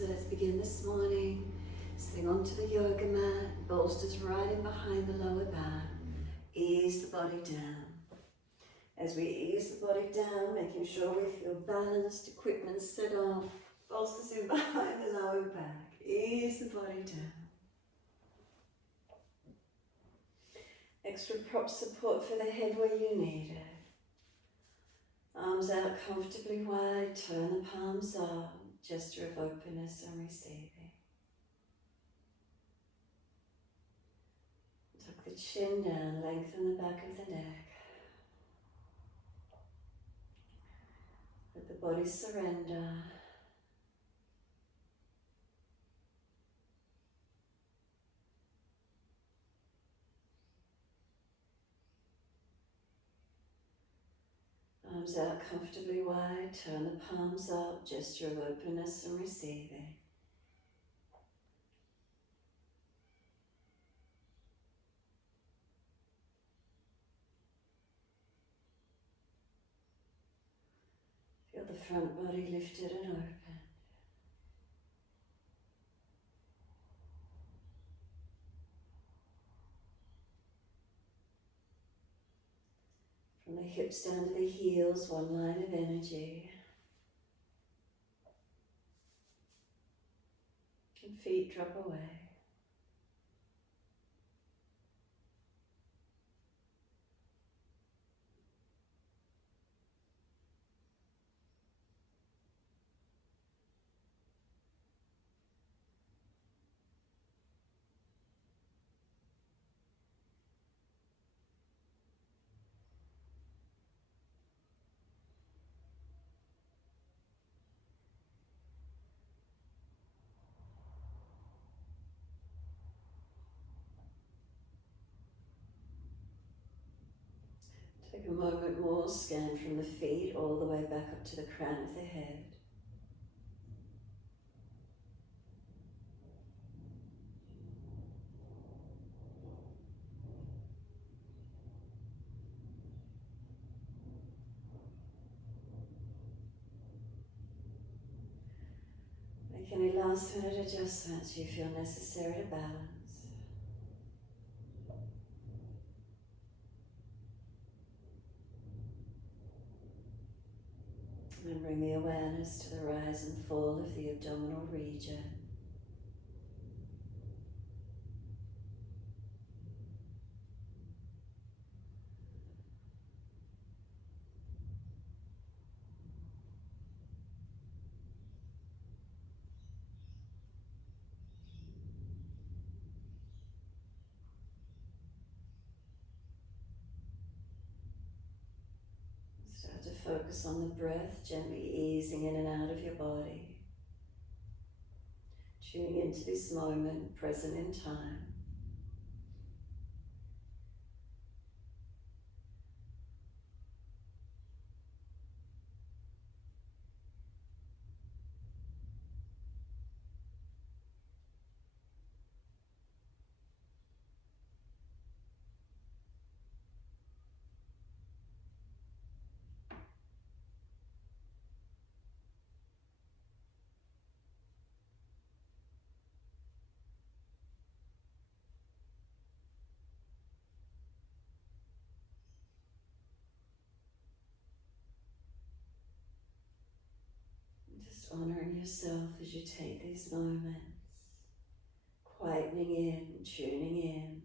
So let's begin this morning. Sitting onto the yoga mat, bolsters right in behind the lower back. Ease the body down. As we ease the body down, making sure we feel balanced, equipment set up, bolsters in behind the lower back. Ease the body down. Extra prop support for the head where you need it. Arms out comfortably wide, turn the palms up, gesture of openness and receiving. Tuck the chin down, lengthen the back of the neck. Let the body surrender. Arms out comfortably wide, turn the palms up, gesture of openness and receiving. Feel the front body lifted and open. From the hips down to the heels, one line of energy. And feet drop away. Take a moment more, scan from the feet all the way back up to the crown of the head. Make any last minute adjustments you feel necessary to balance. And bring the awareness to the rise and fall of the abdominal region. Start to focus on the breath, gently easing in and out of your body. Tuning into this moment, present in time. Just honoring yourself as you take these moments, quietening in, tuning in.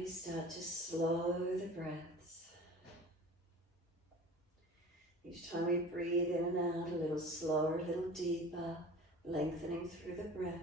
body, start to slow the breaths. Each time we breathe in and out, a little slower, a little deeper, lengthening through the breath.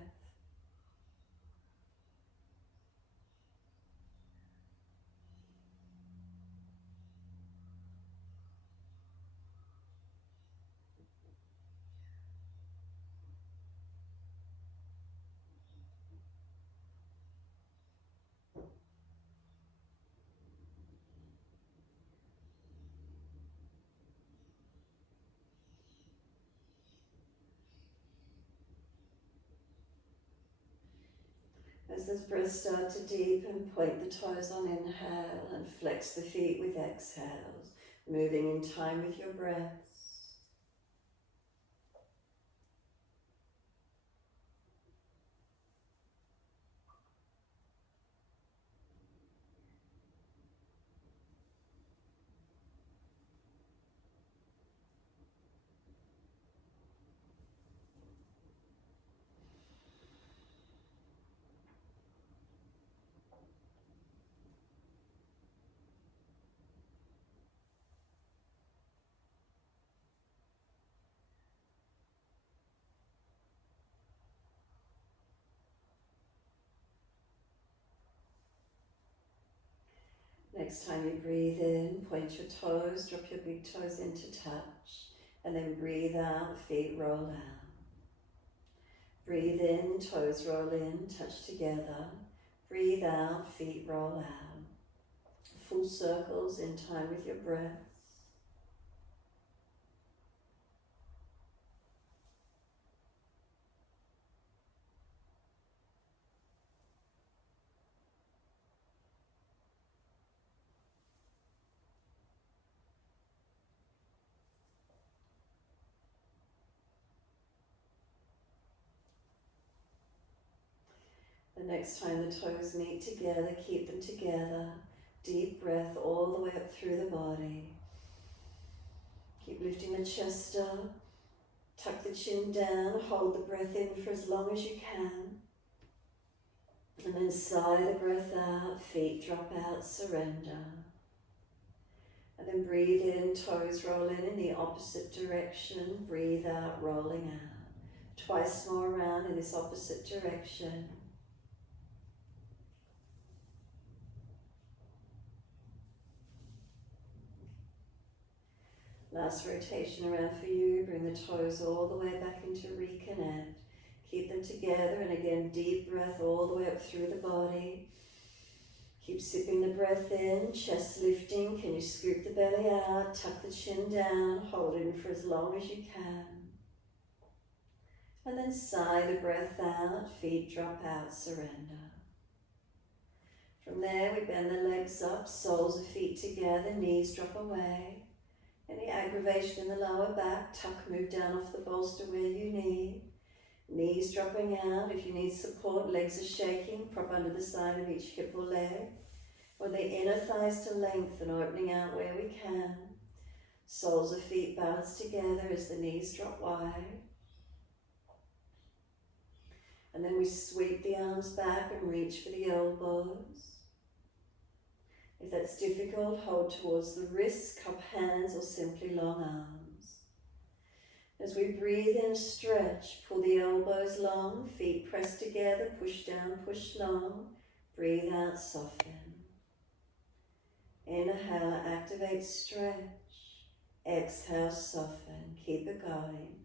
As those breaths start to deepen, point the toes on inhale and flex the feet with exhales, moving in time with your breaths. Next time you breathe in, point your toes, drop your big toes into touch, and then breathe out, feet roll out. Breathe in, toes roll in, touch together. Breathe out, feet roll out. Full circles in time with your breaths. The next time the toes meet together, keep them together. Deep breath all the way up through the body. Keep lifting the chest up. Tuck the chin down. Hold the breath in for as long as you can. And then sigh the breath out. Feet drop out, surrender. And then breathe in, toes roll in the opposite direction. Breathe out, rolling out. Twice more around in this opposite direction. Last rotation around for you. Bring the toes all the way back into reconnect. Keep them together, and again, deep breath all the way up through the body. Keep sipping the breath in, chest lifting. Can you scoop the belly out, tuck the chin down, hold in for as long as you can. And then sigh the breath out, feet drop out, surrender. From there, we bend the legs up, soles of feet together, knees drop away. Any aggravation in the lower back, tuck, move down off the bolster where you need. Knees dropping out. If you need support, legs are shaking, prop under the side of each hip or leg. Or the inner thighs to lengthen, opening out where we can. Soles of feet balanced together as the knees drop wide. And then we sweep the arms back and reach for the elbows. If that's difficult, hold towards the wrists, cup hands, or simply long arms. As we breathe in, stretch, pull the elbows long, feet press together, push down, push long. Breathe out, soften. Inhale, activate, stretch. Exhale, soften. Keep it going.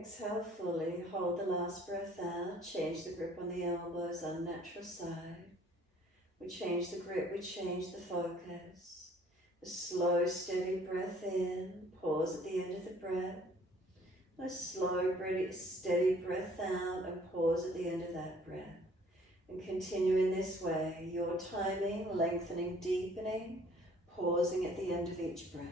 Exhale fully, hold the last breath out, change the grip on the elbows, unnatural side. We change the grip, we change the focus. A slow, steady breath in, pause at the end of the breath. A slow, steady breath out and pause at the end of that breath. And continue in this way, your timing, lengthening, deepening, pausing at the end of each breath.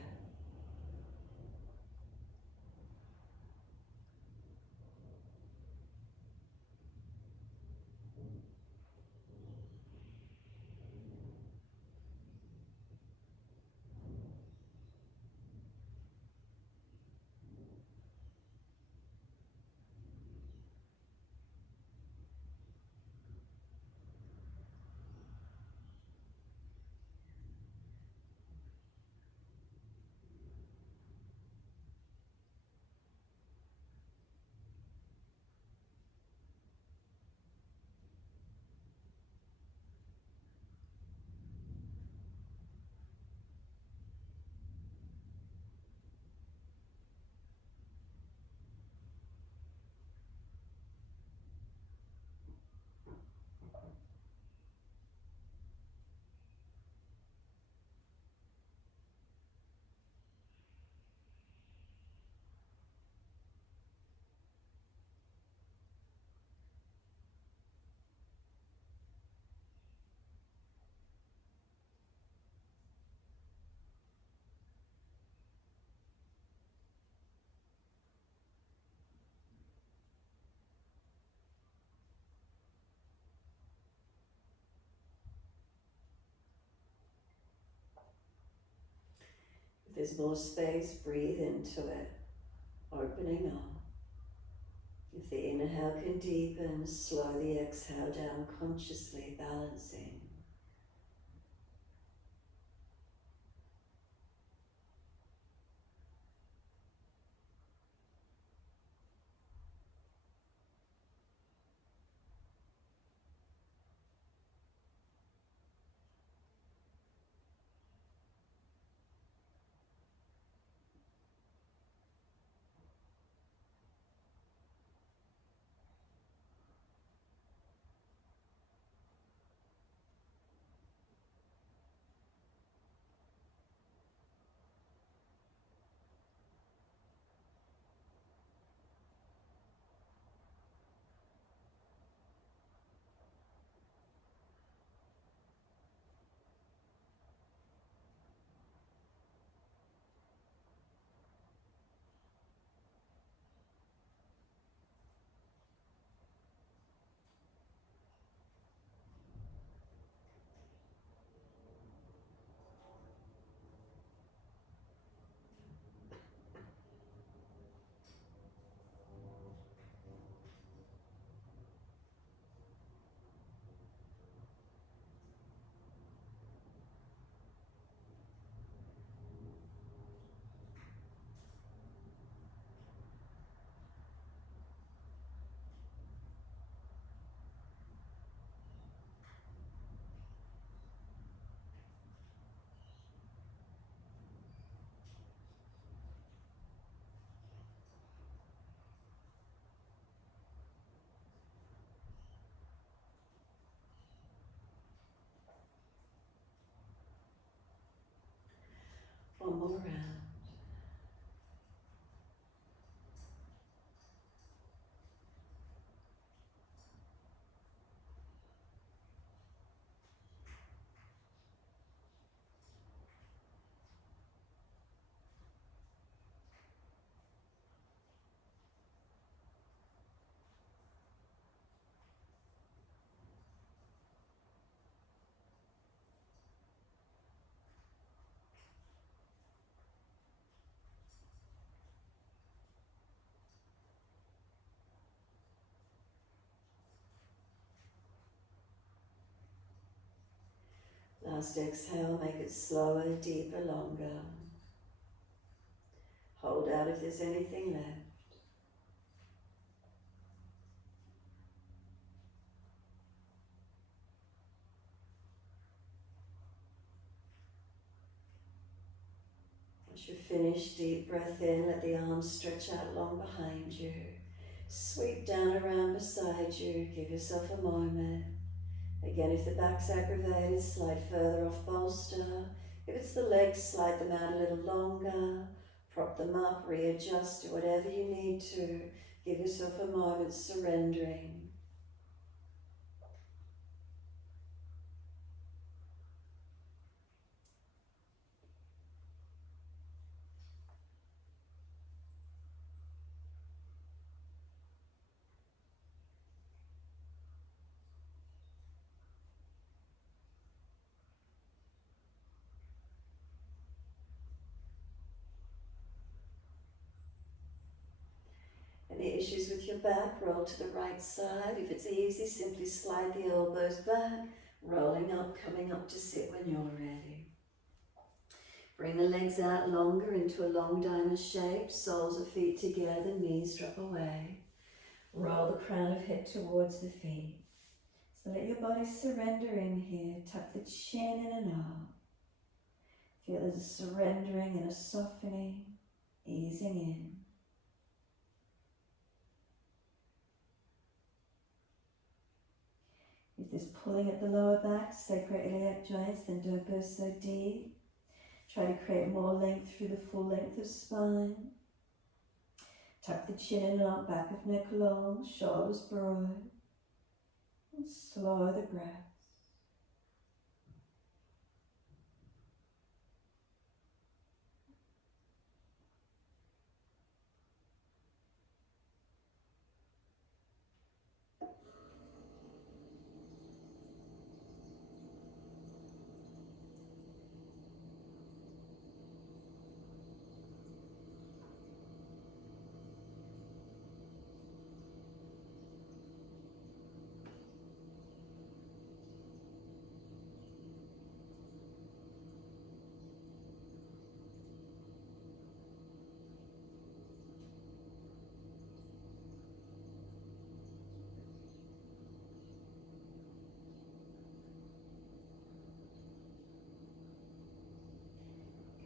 If there's more space, breathe into it, opening up. If the inhale can deepen, slow the exhale down consciously, balancing. One more round. Last exhale, make it slower, deeper, longer. Hold out if there's anything left. Once you're finished, deep breath in, let the arms stretch out long behind you. Sweep down around beside you, give yourself a moment. Again, if the back's aggravated, slide further off bolster. If it's the legs, slide them out a little longer. Prop them up, readjust, do whatever you need to. Give yourself a moment surrendering. Any issues with your back, roll to the right side. If it's easy, simply slide the elbows back, rolling up, coming up to sit when you're ready. Bring the legs out longer into a long diamond shape, soles of feet together, knees drop away. Roll the crown of head towards the feet. So let your body surrender in here, tuck the chin in and up. Feel there's a surrendering and a softening, easing in. If there's pulling at the lower back, sacroiliac joints, then don't go so deep. Try to create more length through the full length of spine. Tuck the chin in and up, back of neck long, shoulders broad. And slow the breath.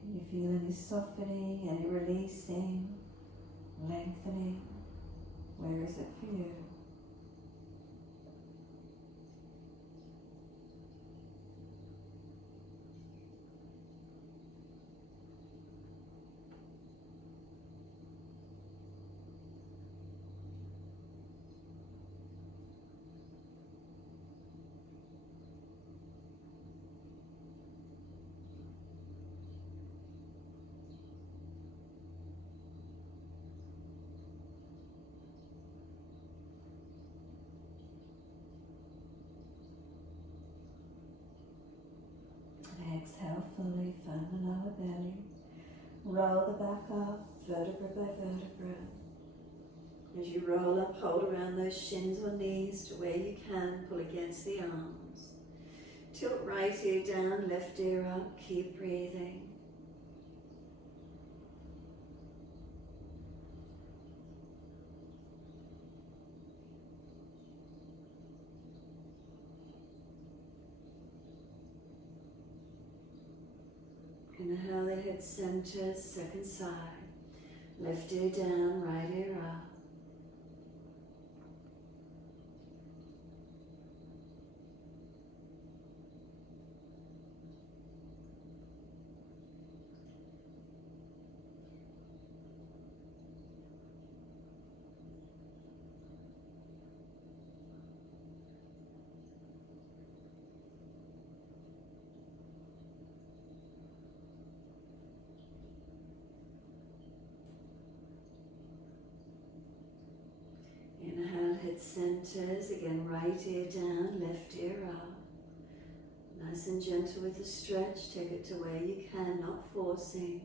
Can you feel any softening, any releasing, lengthening? Where is it for you? Exhale fully, find the lower belly. Roll the back up, vertebra by vertebra. As you roll up, hold around those shins or knees to where you can, pull against the arms. Tilt right ear down, left ear up, keep breathing. Inhale the head center, second side. Left ear down, right ear up. Inhale, head centers, again right ear down, left ear up. Nice and gentle with the stretch, take it to where you can, not forcing.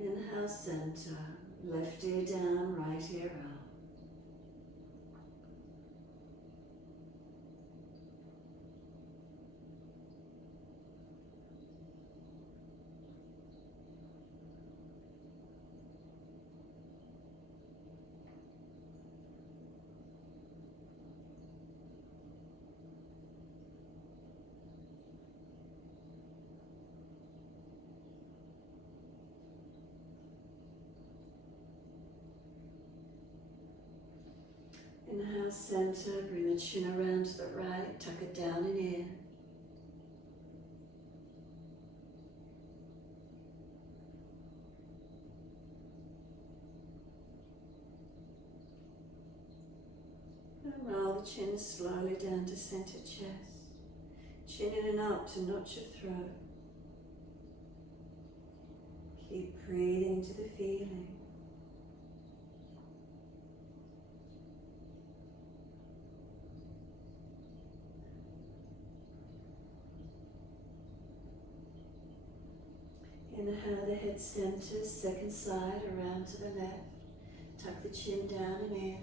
Inhale, center, left ear down, right ear up. Inhale, center, bring the chin around to the right, tuck it down and in. And roll the chin slowly down to center chest. Chin in and up to notch your throat. Keep breathing to the feeling. Inhale the head center, second side around to the left. Tuck the chin down and in.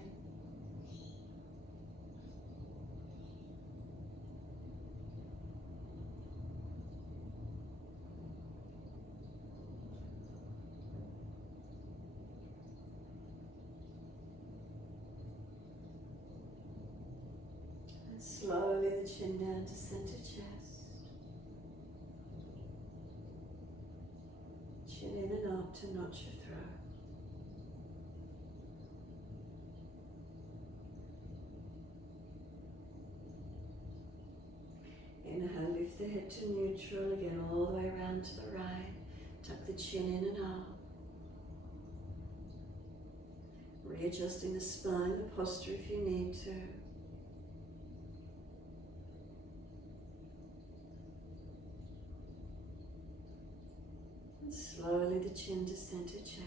And slowly the chin down to center chest. Chin in and up to notch your throat. Inhale, lift the head to neutral, again all the way around to the right. Tuck the chin in and up. Readjusting the spine, the posture if you need to. And slowly the chin to center chest.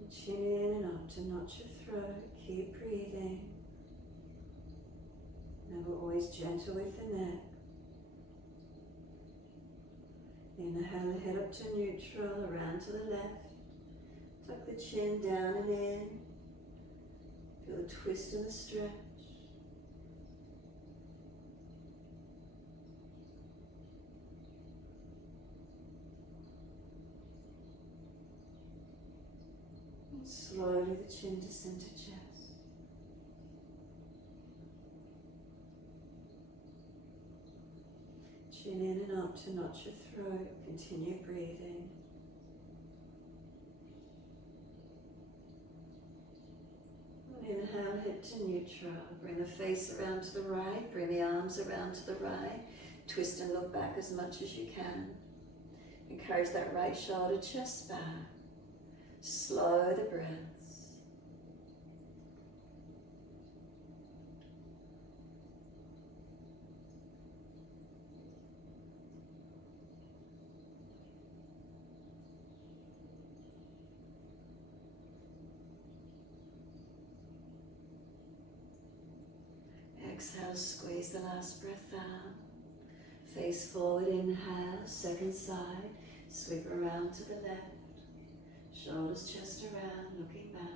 And chin in and up to notch your throat. Keep breathing. Remember, always gentle with the neck. Inhale the head up to neutral, around to the left. Tuck the chin down and in. Feel the twist and the stretch. And slowly the chin to center chest. Chin in and up to notch your throat. Continue breathing. Inhale, head to neutral. Bring the face around to the right. Bring the arms around to the right. Twist and look back as much as you can. Encourage that right shoulder, chest back. Slow the breaths. Exhale, squeeze the last breath out. Face forward, inhale, second side. Sweep around to the left. Shoulders, chest around, looking back.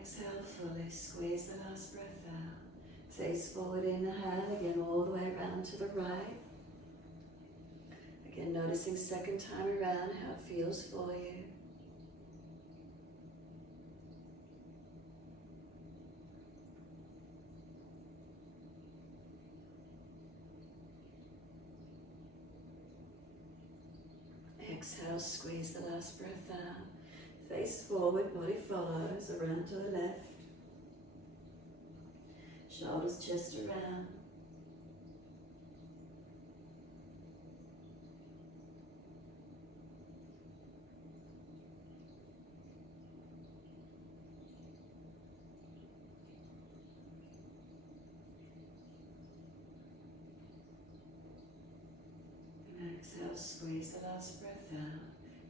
Exhale fully, squeeze the last breath out. Face forward, inhale, again all the way around to the right. Again, noticing second time around how it feels for you. Exhale, squeeze the last breath out. Face forward, body follows, around to the left. Shoulders, chest around. And exhale, squeeze the last breath out.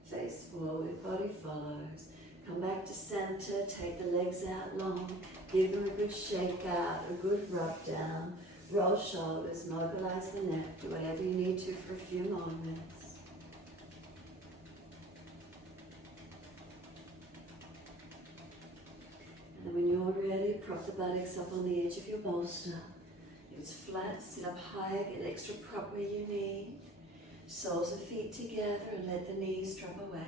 Face forward, body follows. Come back to center, take the legs out long. Give them a good shake out, a good rub down. Roll shoulders, mobilize the neck. Do whatever you need to for a few moments. And then when you're ready, prop the buttocks up on the edge of your bolster. it's flat, sit up higher, get extra prop where you need. Soles of feet together and let the knees drop away.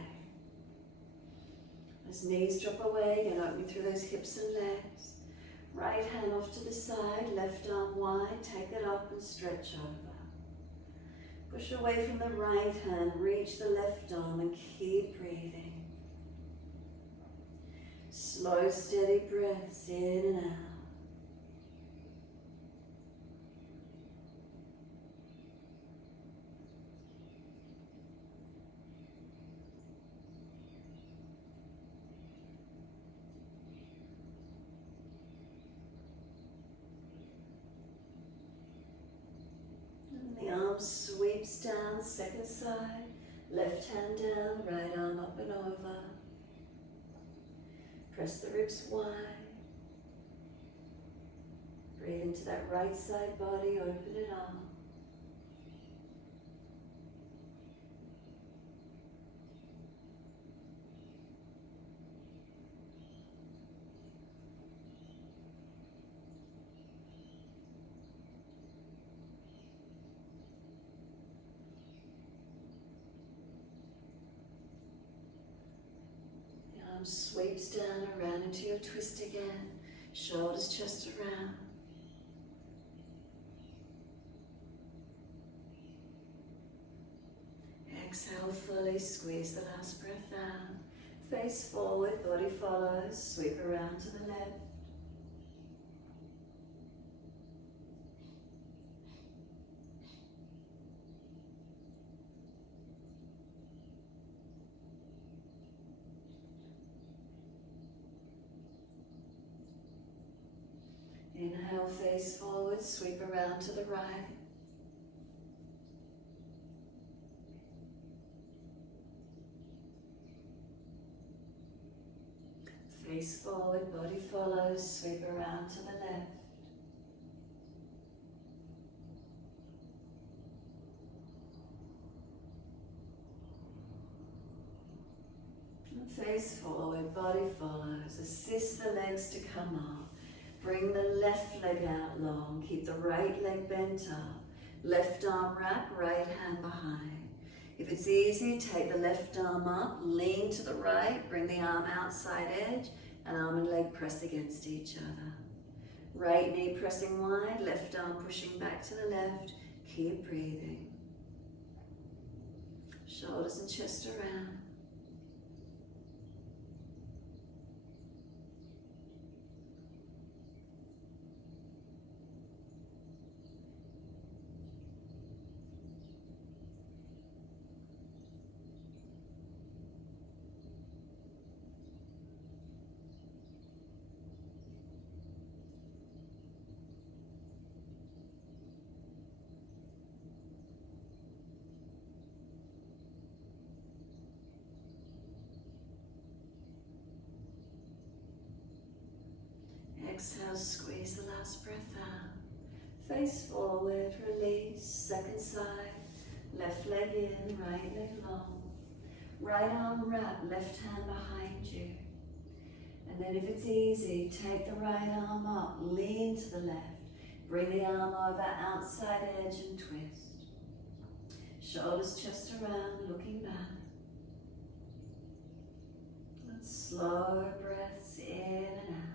As knees drop away, you're opening through those hips and legs. Right hand off to the side, left arm wide, take it up and stretch over. Push away from the right hand, reach the left arm and keep breathing. Slow, steady breaths in and out. And the arm sweeps down, second side, left hand down, right arm up and over. Press the ribs wide. Breathe into that right side body, open it up. The arm sweeps down, around into your twist again. Shoulders, chest around. Exhale fully, squeeze the last breath out. Face forward, body follows, sweep around to the left. Inhale, face forward, sweep around to the right. Face forward, body follows, sweep around to the left. And face forward, body follows. Assist the legs to come up. Bring the left leg out long. Keep the right leg bent up. Left arm wrap, right hand behind. If it's easy, take the left arm up, lean to the right, bring the arm outside edge, and arm and leg press against each other. Right knee pressing wide, left arm pushing back to the left. Keep breathing. Shoulders and chest around. Exhale, squeeze the last breath out. Face forward, release, second side. Left leg in, right leg long. Right arm wrap, left hand behind you. And then if it's easy, take the right arm up, lean to the left. Bring the arm over, outside edge and twist. Shoulders, chest around, looking back. And slow breaths in and out.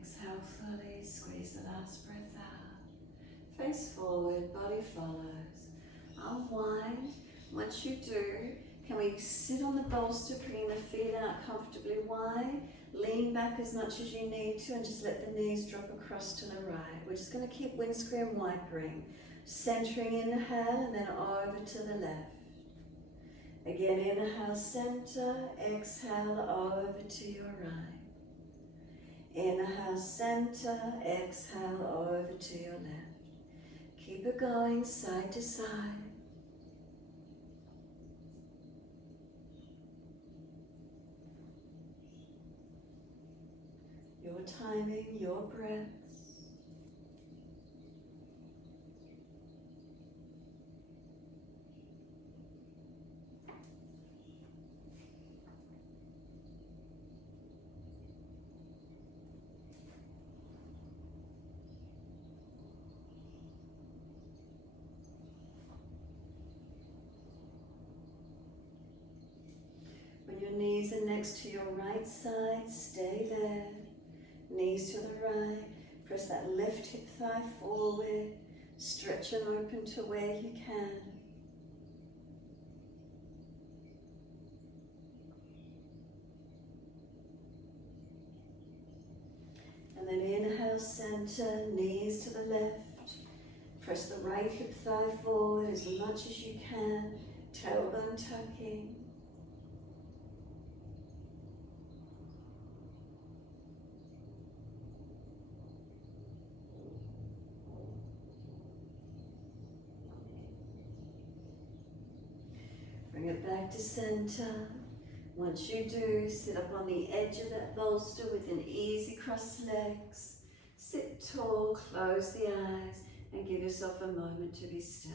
Exhale fully, squeeze the last breath out. Face forward, body follows. Unwind. Once you do, can we sit on the bolster, bringing the feet out comfortably wide. Lean back as much as you need to and just let the knees drop across to the right. We're just going to keep windscreen wipering. Centering, inhale, and then over to the left. Again, inhale, center, exhale, over to your right. Inhale, center, exhale, over to your left. Keep it going, side to side. timing your breaths. When your knees are next to your right side, stay there. Knees to the right, press that left hip thigh forward, stretch and open to where you can. And then inhale, center, knees to the left, press the right hip thigh forward as much as you can, tailbone tucking. Bring it back to center. Once you do, sit up on the edge of that bolster with an easy crossed legs. Sit tall, close the eyes, and give yourself a moment to be still.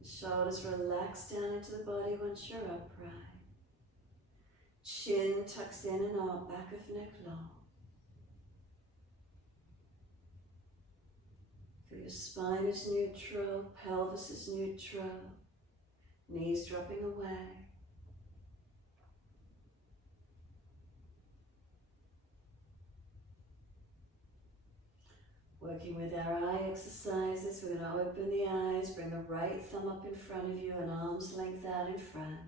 The shoulders relax down into the body once you're upright. Chin tucks in and out, back of neck long. Feel your spine is neutral, pelvis is neutral. Knees dropping away. Working with our eye exercises, we're going to open the eyes, bring the right thumb up in front of you and arms length out in front.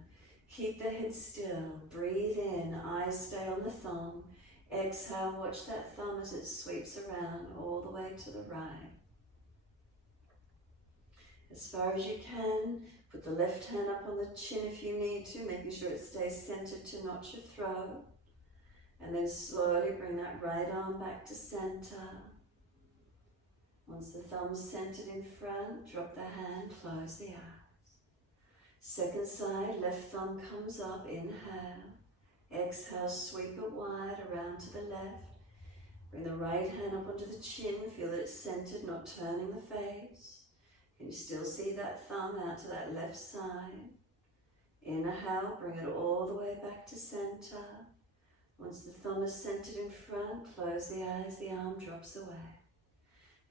Keep the head still, breathe in, eyes stay on the thumb. Exhale, watch that thumb as it sweeps around all the way to the right. As far as you can, put the left hand up on the chin if you need to, making sure it stays centered to not your throat. And then slowly bring that right arm back to center. Once the thumb's centered in front, drop the hand, close the eyes. Second side, left thumb comes up, inhale. Exhale, sweep it wide around to the left. Bring the right hand up onto the chin, feel that it's centered, not turning the face. Can you still see that thumb out to that left side? Inhale, bring it all the way back to center. Once the thumb is centered in front, close the eyes, the arm drops away.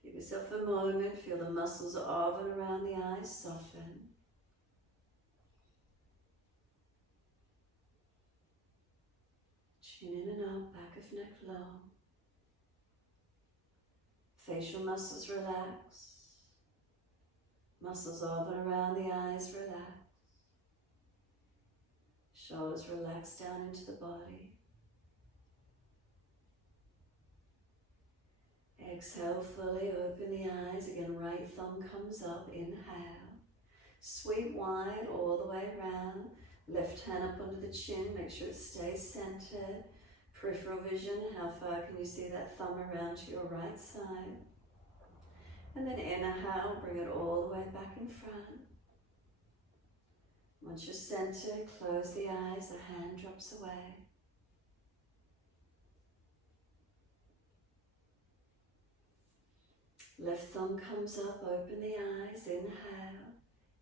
Give yourself a moment, feel the muscles of and around the eyes soften. Chin in and out, back of neck long. Facial muscles relax. Muscles of and around the eyes relax. Shoulders relax down into the body. Exhale fully, open the eyes. Again, right thumb comes up, inhale. Sweep wide all the way around. Left hand up under the chin, make sure it stays centered. Peripheral vision, how far can you see that thumb around to your right side? And then inhale, bring it all the way back in front. Once you're centered, close the eyes, the hand drops away. Left thumb comes up, open the eyes, inhale.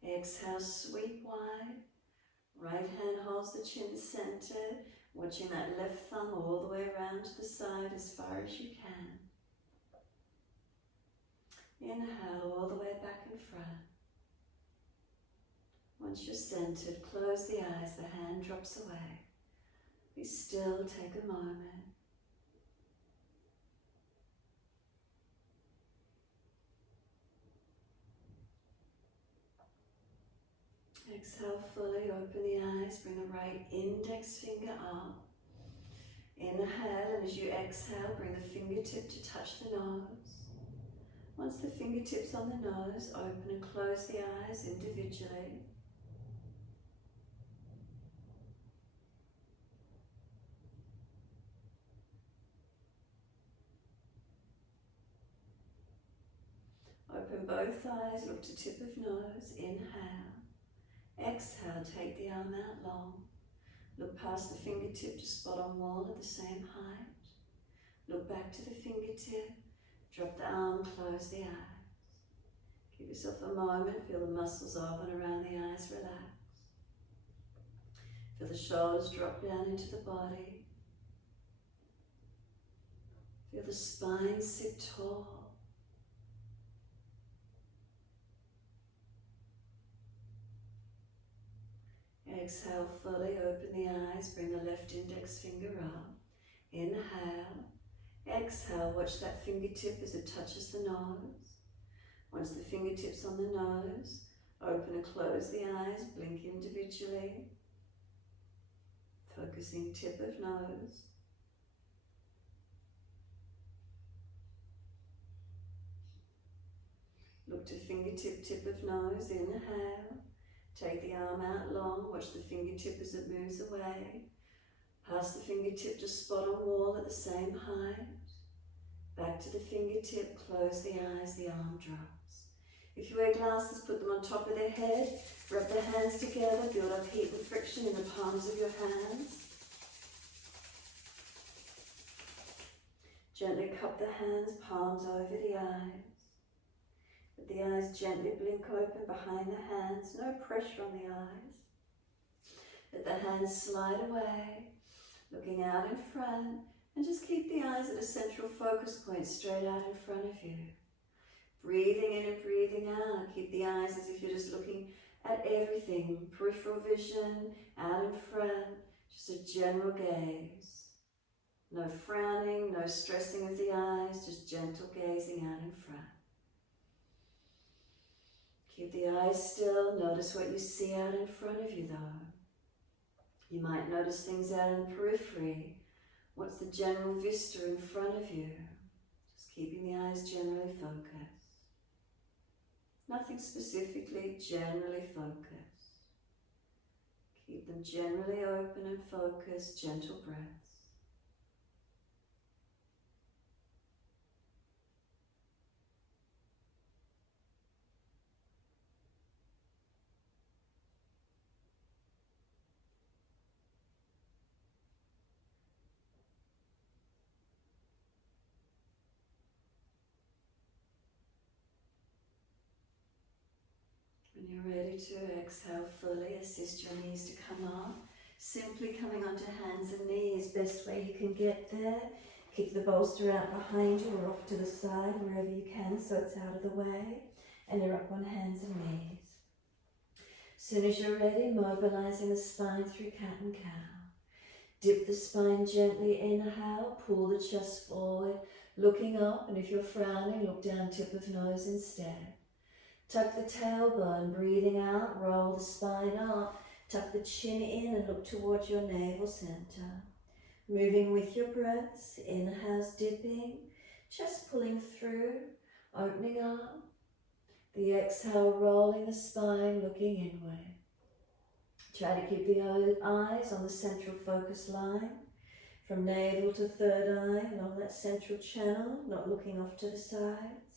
Exhale, sweep wide. Right hand holds the chin centered, watching that left thumb all the way around to the side as far as you can. Inhale all the way back in front. Once you're centered, close the eyes, the hand drops away. Be still, take a moment. Exhale fully, open the eyes, bring the right index finger up. Inhale, and as you exhale, bring the fingertip to touch the nose. Once the fingertips on the nose, open and close the eyes individually. Open both eyes, look to tip of nose, inhale. Exhale, take the arm out long. Look past the fingertip to spot on wall at the same height. Look back to the fingertip. Drop the arm, close the eyes. Give yourself a moment, feel the muscles open around the eyes, relax. Feel the shoulders drop down into the body. Feel the spine sit tall. Exhale fully, open the eyes, bring the left index finger up. Inhale. Exhale, watch that fingertip as it touches the nose. Once the fingertips on the nose, open and close the eyes, blink individually. Focusing tip of nose. Look to fingertip, tip of nose, inhale. Take the arm out long, watch the fingertip as it moves away. Pass the fingertip to spot on wall at the same height. Back to the fingertip, close the eyes, the arm drops. If you wear glasses, put them on top of their head. Rub the hands together, build up heat and friction in the palms of your hands. Gently cup the hands, palms over the eyes. Let the eyes gently blink open behind the hands, no pressure on the eyes. Let the hands slide away, looking out in front, and just keep the eyes at a central focus point straight out in front of you. Breathing in and breathing out, keep the eyes as if you're just looking at everything, peripheral vision, out in front, just a general gaze. No frowning, no stressing of the eyes, just gentle gazing out in front. Keep the eyes still, notice what you see out in front of you though. You might notice things out in the periphery. What's the general vista in front of you? Just keeping the eyes generally focused. Nothing specifically, generally focused. Keep them generally open and focused, gentle breaths. When you're ready to exhale fully, assist your knees to come up. Simply coming onto hands and knees, best way you can get there. Keep the bolster out behind you or off to the side, wherever you can, so it's out of the way. And you're up on hands and knees. As soon as you're ready, mobilizing the spine through cat and cow. Dip the spine gently, inhale, pull the chest forward, looking up, and if you're frowning, look down tip of nose instead. Tuck the tailbone, breathing out, roll the spine up, tuck the chin in and look towards your navel center. Moving with your breaths, inhales dipping, chest pulling through, opening up. The exhale, rolling the spine, looking inward. Try to keep the eyes on the central focus line, from navel to third eye, along that central channel, not looking off to the sides.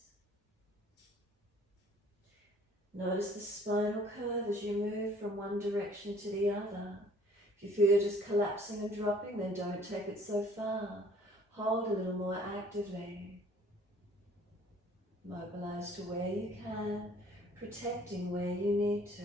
Notice the spinal curve as you move from one direction to the other. If you feel you're just collapsing and dropping, then don't take it so far. Hold a little more actively. Mobilize to where you can, protecting where you need to.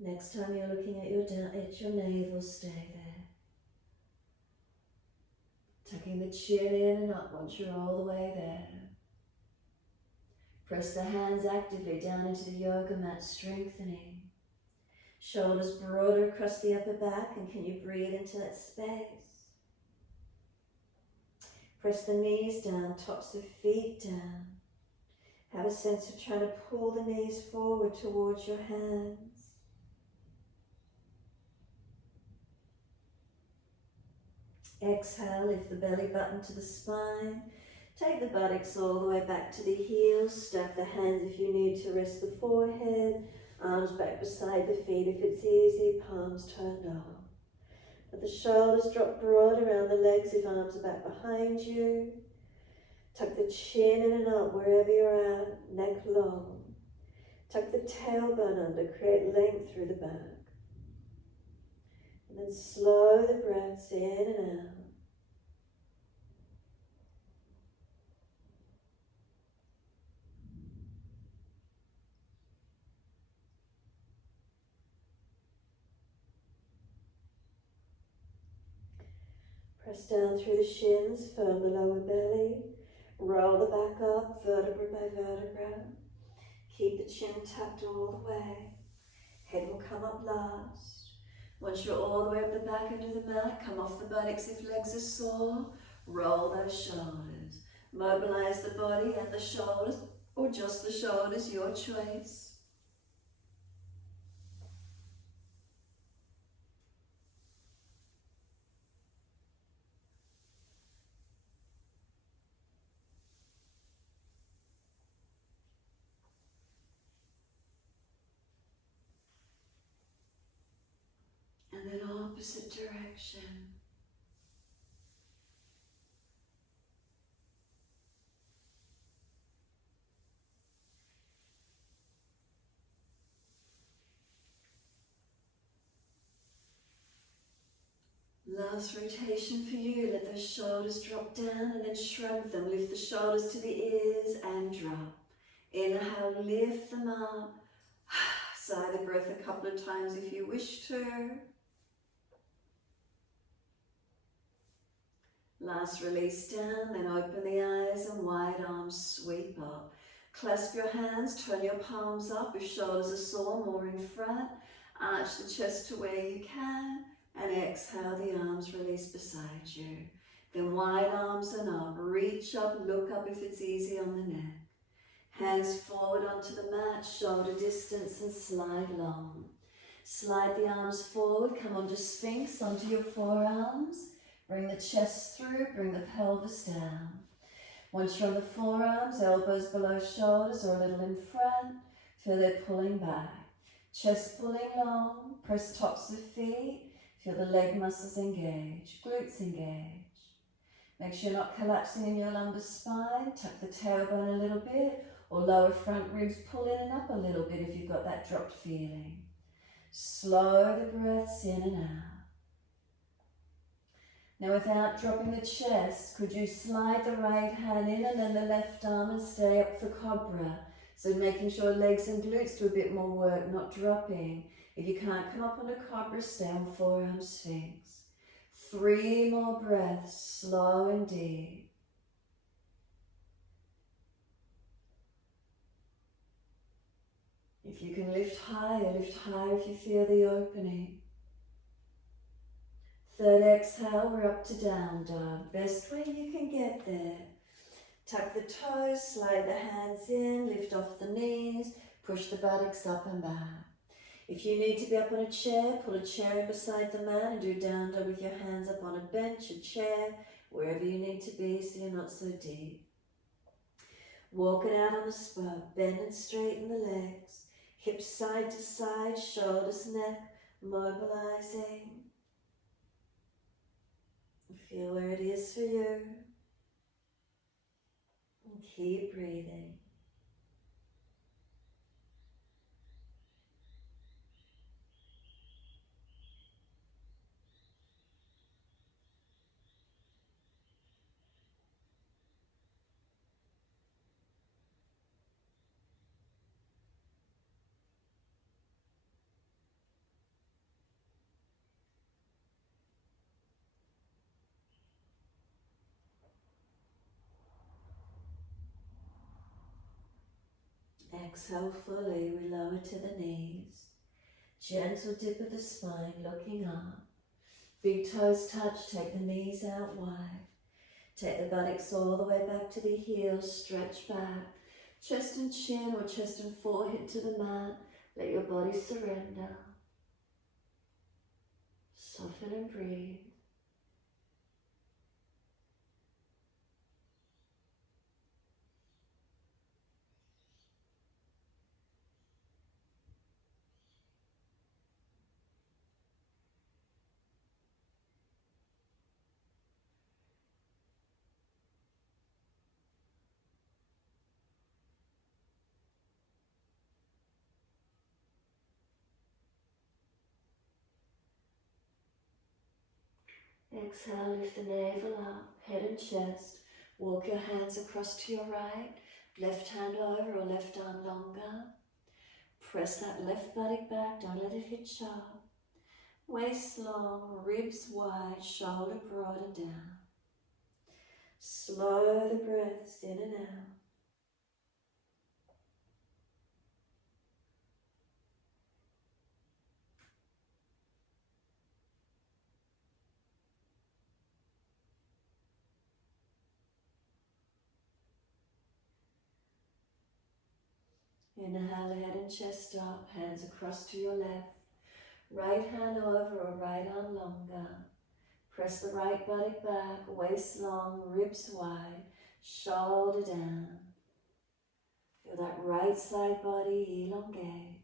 Next time you're looking at your navel, stay there. Tucking the chin in and up once you're all the way there. Press the hands actively down into the yoga mat, strengthening. Shoulders broader across the upper back, and can you breathe into that space? Press the knees down, tops of feet down. Have a sense of trying to pull the knees forward towards your hands. Exhale, lift the belly button to the spine. Take the buttocks all the way back to the heels. Stack the hands if you need to rest the forehead. Arms back beside the feet if it's easy. Palms turned up. Let the shoulders drop broad around the legs if arms are back behind you. Tuck the chin in and up wherever you're at. Neck long. Tuck the tailbone under. Create length through the back. And then slow the breaths in and out. Press down through the shins, firm the lower belly. Roll the back up, vertebra by vertebra. Keep the chin tucked all the way. Head will come up last. Once you're all the way up the back end of the mat, come off the buttocks if legs are sore. Roll those shoulders. Mobilize the body and the shoulders, or just the shoulders, your choice. And then opposite direction. Last rotation for you. Let those shoulders drop down and then shrug them. Lift the shoulders to the ears and drop. Inhale, lift them up. Sigh the breath a couple of times if you wish to. Last release down, then open the eyes and wide arms sweep up. Clasp your hands, turn your palms up if shoulders are sore, more in front. Arch the chest to where you can, and exhale, the arms release beside you. Then wide arms and up, reach up, look up if it's easy on the neck. Hands forward onto the mat, shoulder distance and slide long. Slide the arms forward, come onto Sphinx, onto your forearms. Bring the chest through, bring the pelvis down. Once you're on the forearms, elbows below shoulders or a little in front, feel it pulling back. Chest pulling long, press tops of feet, feel the leg muscles engage, glutes engage. Make sure you're not collapsing in your lumbar spine, tuck the tailbone a little bit, or lower front ribs pull in and up a little bit if you've got that dropped feeling. Slow the breaths in and out. Now without dropping the chest, could you slide the right hand in and then the left arm and stay up for Cobra? So making sure legs and glutes do a bit more work, not dropping. If you can't come up onto Cobra, stay on forearm Sphinx. 3 more breaths, slow and deep. If you can lift higher if you feel the opening. Third exhale, we're up to down dog. Best way you can get there. Tuck the toes, slide the hands in, lift off the knees, push the buttocks up and back. If you need to be up on a chair, pull a chair in beside the mat and do down dog with your hands up on a bench, a chair, wherever you need to be so you're not so deep. Walk it out on the spot, bend and straighten the legs, hips side to side, shoulders, neck, mobilizing. Feel where it is for you. And keep breathing. Exhale fully, we lower to the knees. Gentle dip of the spine, looking up. Big toes touch, take the knees out wide. Take the buttocks all the way back to the heels, stretch back. Chest and chin or chest and forehead to the mat. Let your body surrender. Soften and breathe. Exhale, lift the navel up, head and chest. Walk your hands across to your right, left hand over or left arm longer. Press that left buttock back, don't let it hit sharp. Waist long, ribs wide, shoulder broad and down. Slow the breaths in and out. Inhale, head and chest up, hands across to your left. Right hand over or right arm longer. Press the right buttock back, waist long, ribs wide, shoulder down. Feel that right side body elongate.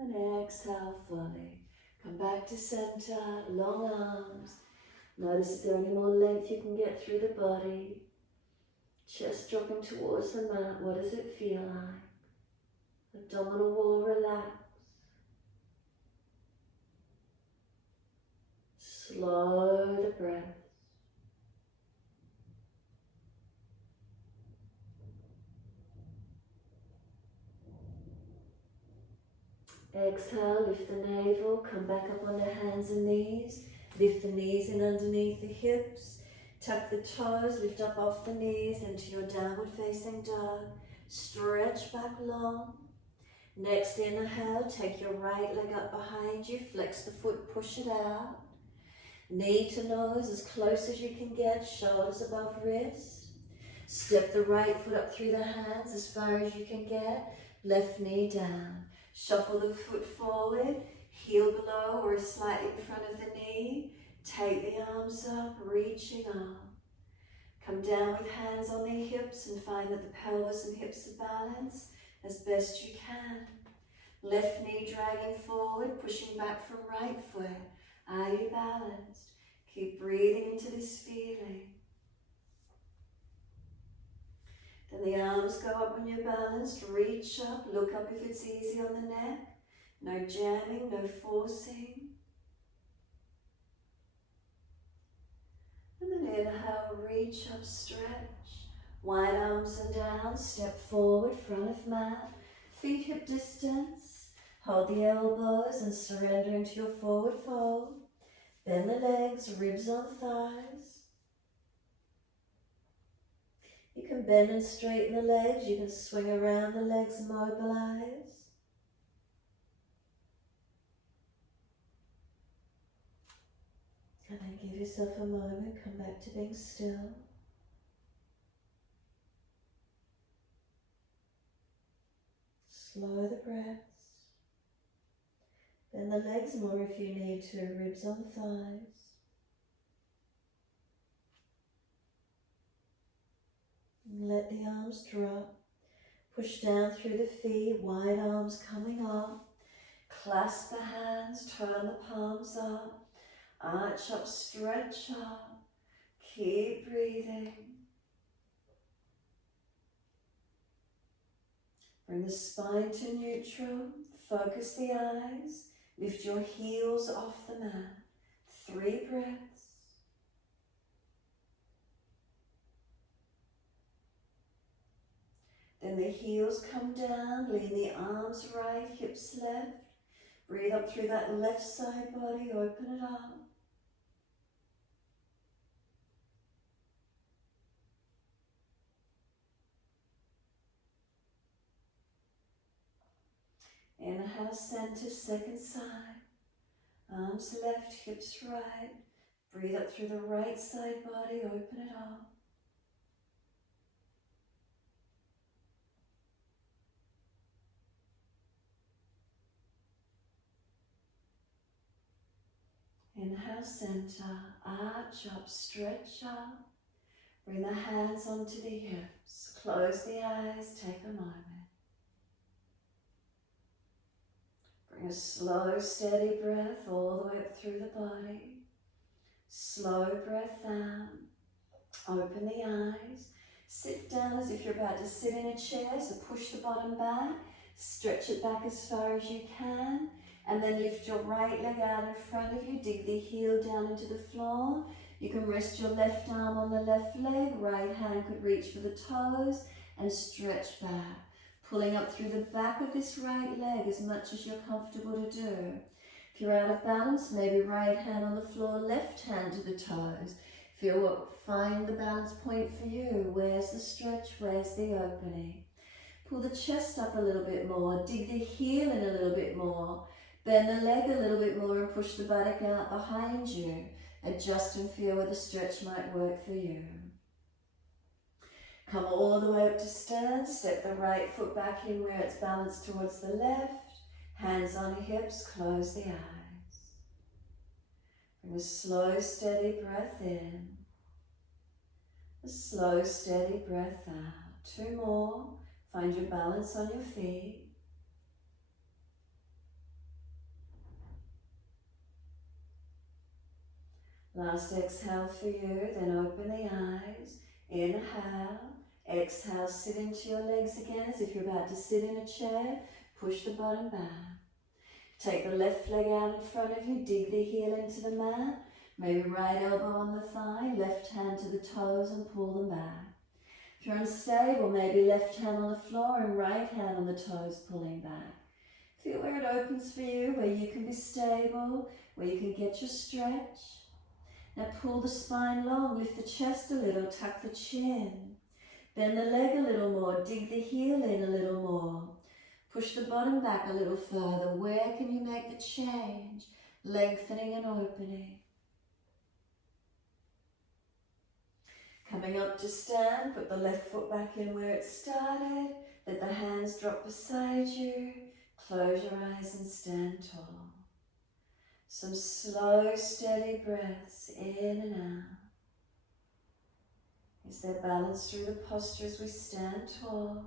And then exhale fully. Come back to center, long arms. Notice if there any more length you can get through the body. Chest dropping towards the mat. What does it feel like? Abdominal wall relax. Slow the breath. Exhale, lift the navel, come back up on the hands and knees. Lift the knees in underneath the hips. Tuck the toes, lift up off the knees into your downward facing dog. Stretch back long. Next inhale, take your right leg up behind you, flex the foot, push it out. Knee to nose as close as you can get, shoulders above wrist. Step the right foot up through the hands as far as you can get, left knee down. Shuffle the foot forward, heel below or slightly in front of the knee. Take the arms up, reaching up. Come down with hands on the hips and find that the pelvis and hips are balanced as best you can. Left knee dragging forward, pushing back from right foot. Are you balanced? Keep breathing into this feeling. Then the arms go up when you're balanced. Reach up, look up if it's easy on the neck. No jamming, no forcing. And then inhale, reach up, stretch. Wide arms and down, step forward, front of mat. Feet hip distance. Hold the elbows and surrender into your forward fold. Bend the legs, ribs on thighs. You can bend and straighten the legs. You can swing around the legs, mobilize. And then give yourself a moment, come back to being still. Slow the breaths. Bend the legs more if you need to, ribs on thighs. And let the arms drop. Push down through the feet, wide arms coming up. Clasp the hands, turn the palms up. Arch up, stretch up. Keep breathing. Bring the spine to neutral. Focus the eyes. Lift your heels off the mat. 3 breaths. Then the heels come down, lean the arms right, hips left. Breathe up through that left side body, open it up. Inhale, center, second side. Arms left, hips right. Breathe up through the right side body, open it up. Inhale, center, arch up, stretch up. Bring the hands onto the hips. Close the eyes, take a moment. Bring a slow, steady breath all the way up through the body. Slow breath out. Open the eyes. Sit down as if you're about to sit in a chair, so push the bottom back. Stretch it back as far as you can. And then lift your right leg out in front of you. Dig the heel down into the floor. You can rest your left arm on the left leg. Right hand could reach for the toes and stretch back. Pulling up through the back of this right leg as much as you're comfortable to do. If you're out of balance, maybe right hand on the floor, left hand to the toes. Find the balance point for you. Where's the stretch? Where's the opening? Pull the chest up a little bit more. Dig the heel in a little bit more. Bend the leg a little bit more and push the buttock out behind you. Adjust and feel where the stretch might work for you. Come all the way up to stand. Step the right foot back in where it's balanced towards the left. Hands on hips, close the eyes. Bring a slow, steady breath in. A slow, steady breath out. Two more. Find your balance on your feet. Last exhale for you, then open the eyes. Inhale. Exhale, sit into your legs again as if you're about to sit in a chair. Push the bottom back. Take the left leg out in front of you. Dig the heel into the mat. Maybe right elbow on the thigh. Left hand to the toes and pull them back. If you're unstable, maybe left hand on the floor and right hand on the toes pulling back. Feel where it opens for you, where you can be stable, where you can get your stretch. Now pull the spine long, lift the chest a little, tuck the chin. Bend the leg a little more, dig the heel in a little more. Push the bottom back a little further. Where can you make the change? Lengthening and opening. Coming up to stand, put the left foot back in where it started. Let the hands drop beside you. Close your eyes and stand tall. Some slow, steady breaths in and out. Is there balance through the posture as we stand tall?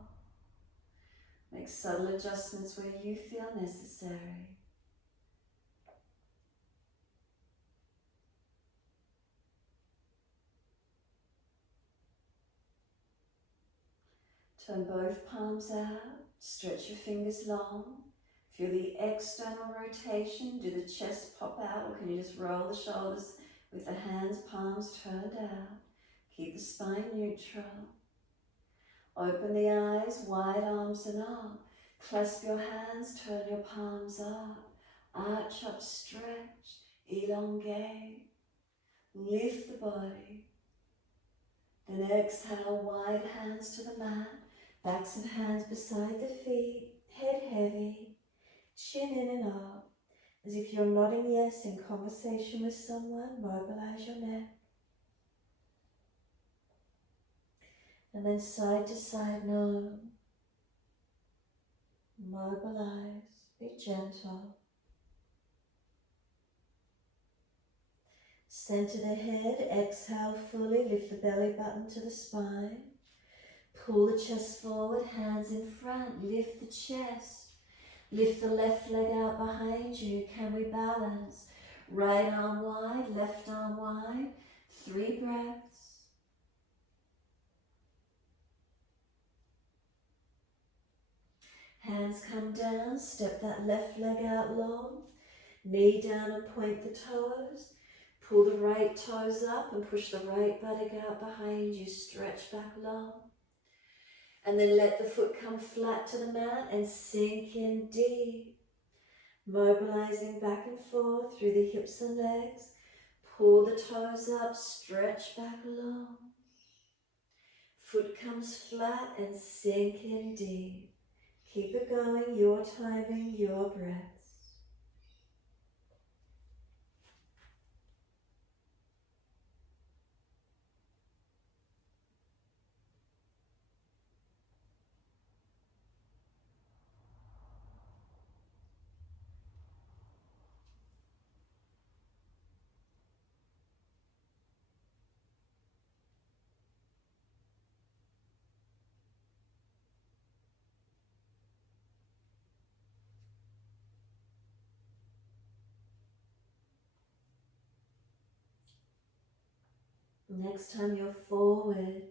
Make subtle adjustments where you feel necessary. Turn both palms out, stretch your fingers long. Feel the external rotation. Do the chest pop out, or can you just roll the shoulders with the hands, palms turned out? Keep the spine neutral. Open the eyes, wide arms and up. Clasp your hands, turn your palms up. Arch up, stretch, elongate. Lift the body. Then exhale, wide hands to the mat. Backs and hands beside the feet. Head heavy. Chin in and up. As if you're nodding yes in conversation with someone. Mobilize your neck. And then side to side, no. Mobilize, be gentle. Center the head, exhale fully, lift the belly button to the spine. Pull the chest forward, hands in front, lift the chest. Lift the left leg out behind you, can we balance? Right arm wide, left arm wide, 3 breaths. Hands come down, step that left leg out long. Knee down and point the toes. Pull the right toes up and push the right buttock out behind you. Stretch back long. And then let the foot come flat to the mat and sink in deep. Mobilizing back and forth through the hips and legs. Pull the toes up, stretch back long. Foot comes flat and sink in deep. Keep it going, your timing, your breaths. Next time you're forward,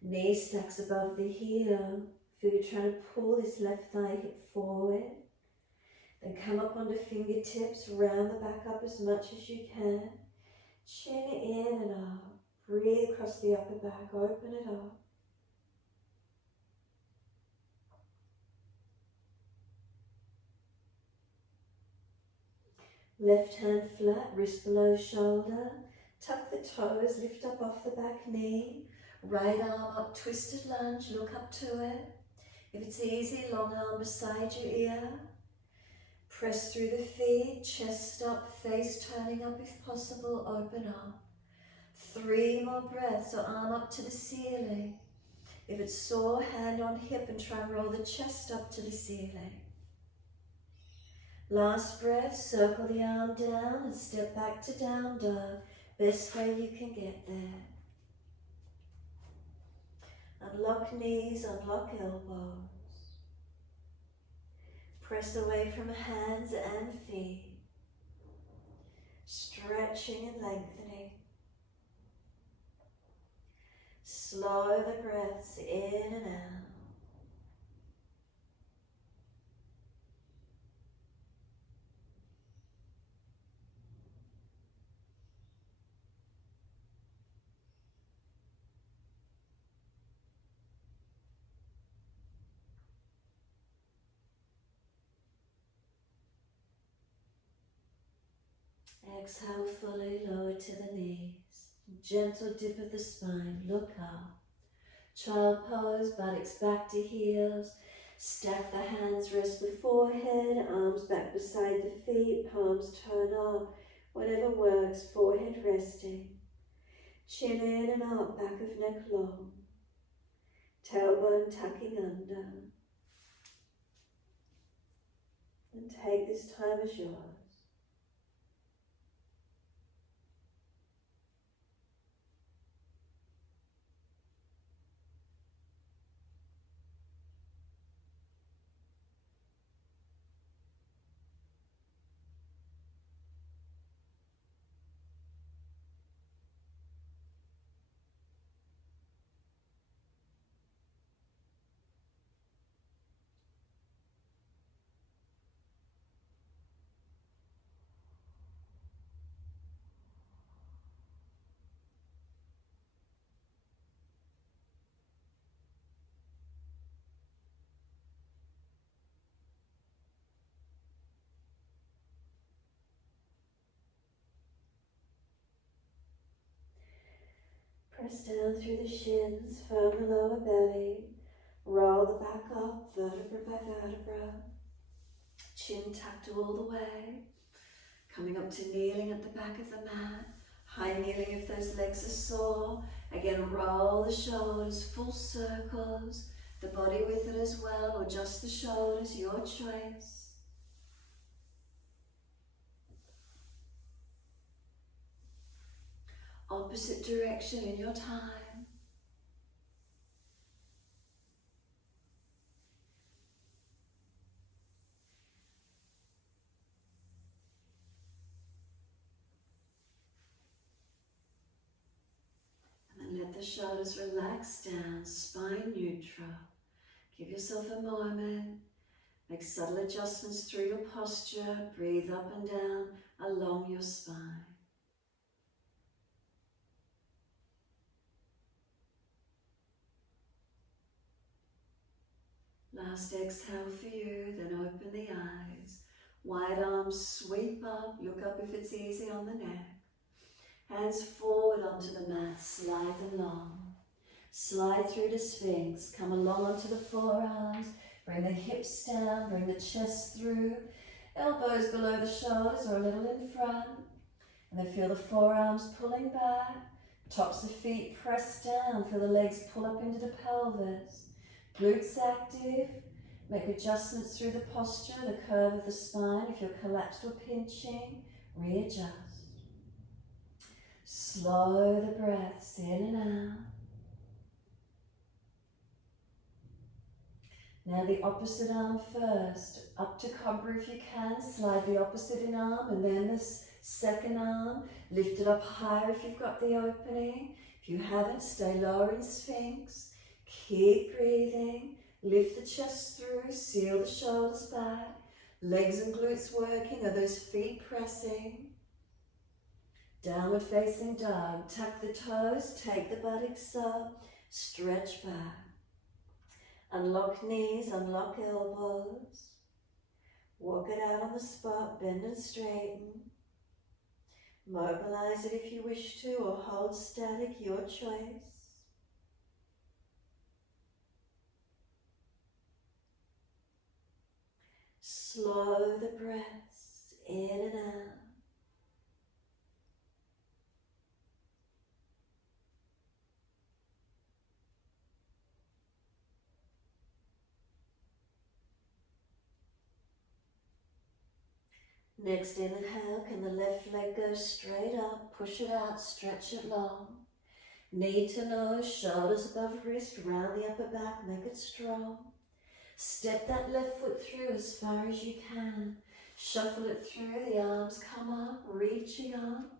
knee stacks above the heel. Feel you're trying to pull this left thigh hip forward. Then come up onto fingertips, round the back up as much as you can. Chin in and up. Breathe across the upper back, open it up. Left hand flat, wrist below shoulder. Tuck the toes, lift up off the back knee. Right arm up, twisted lunge, look up to it. If it's easy, long arm beside your ear. Press through the feet, chest up, face turning up if possible, open up. 3 more breaths, or arm up to the ceiling. If it's sore, hand on hip and try and roll the chest up to the ceiling. Last breath, circle the arm down and step back to down dog. Best way you can get there. Unlock knees, unlock elbows. Press away from hands and feet. Stretching and lengthening. Slow the breaths in and out. Exhale fully, lower to the knees. Gentle dip of the spine, look up. Child pose, buttocks back to heels. Stack the hands, rest the forehead, arms back beside the feet, palms turn up. Whatever works, forehead resting. Chin in and up, back of neck long. Tailbone tucking under. And take this time as yours. Press down through the shins, firm the lower belly. Roll the back up, vertebra by vertebra. Chin tucked all the way. Coming up to kneeling at the back of the mat. High kneeling if those legs are sore. Again, roll the shoulders, full circles. The body with it as well, or just the shoulders, your choice. Opposite direction in your time. And then let the shoulders relax down, spine neutral. Give yourself a moment. Make subtle adjustments through your posture. Breathe up and down along your spine. Last exhale for you, then open the eyes. Wide arms sweep up, look up if it's easy on the neck. Hands forward onto the mat, slide them long. Slide through to Sphinx, come along onto the forearms, bring the hips down, bring the chest through, elbows below the shoulders or a little in front. And then feel the forearms pulling back, tops of feet press down, feel the legs pull up into the pelvis. Glutes active, make adjustments through the posture, the curve of the spine. If you're collapsed or pinching, readjust. Slow the breaths in and out. Now the opposite arm first, up to Cobra if you can, slide the opposite in arm and then this second arm, lift it up higher if you've got the opening. If you haven't, stay lower in Sphinx. Keep breathing, lift the chest through, seal the shoulders back, legs and glutes working, are those feet pressing? Downward facing dog, tuck the toes, take the buttocks up, stretch back. Unlock knees, unlock elbows. Walk it out on the spot, bend and straighten. Mobilize it if you wish to, or hold static, your choice. Slow the breaths in and out. Next inhale, can the left leg go straight up, push it out, stretch it long. Knee to nose, shoulders above wrist, round the upper back, make it strong. Step that left foot through as far as you can. Shuffle it through, the arms come up, reaching up.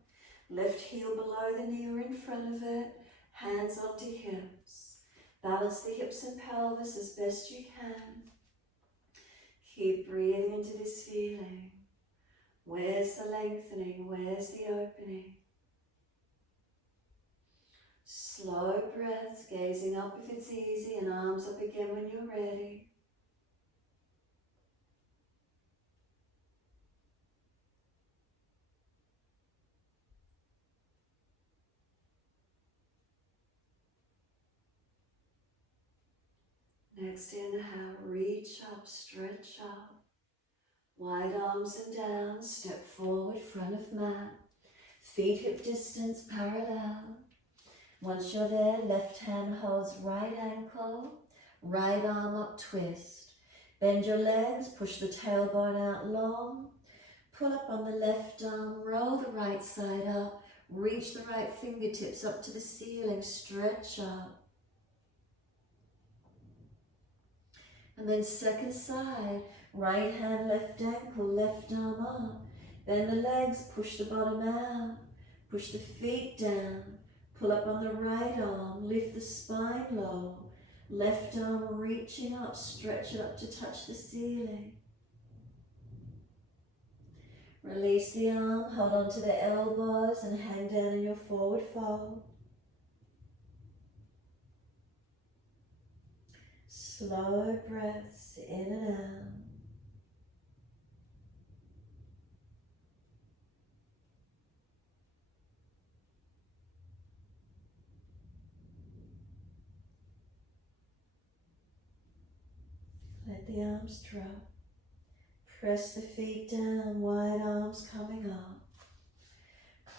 Left heel below the knee or in front of it, hands onto hips. Balance the hips and pelvis as best you can. Keep breathing into this feeling. Where's the lengthening? Where's the opening? Slow breaths, gazing up if it's easy, and arms up again when you're ready. Next inhale, reach up, stretch up. Wide arms and down, step forward, front of mat. Feet hip distance parallel. Once you're there, left hand holds right ankle, right arm up, twist. Bend your legs, push the tailbone out long. Pull up on the left arm, roll the right side up. Reach the right fingertips up to the ceiling, stretch up. And then second side, right hand, left ankle, left arm up. Bend the legs, push the bottom out. Push the feet down. Pull up on the right arm, lift the spine low. Left arm reaching up, stretch it up to touch the ceiling. Release the arm, hold on to the elbows and hang down in your forward fold. Slow breaths in and out. Let the arms drop. Press the feet down, wide arms coming up.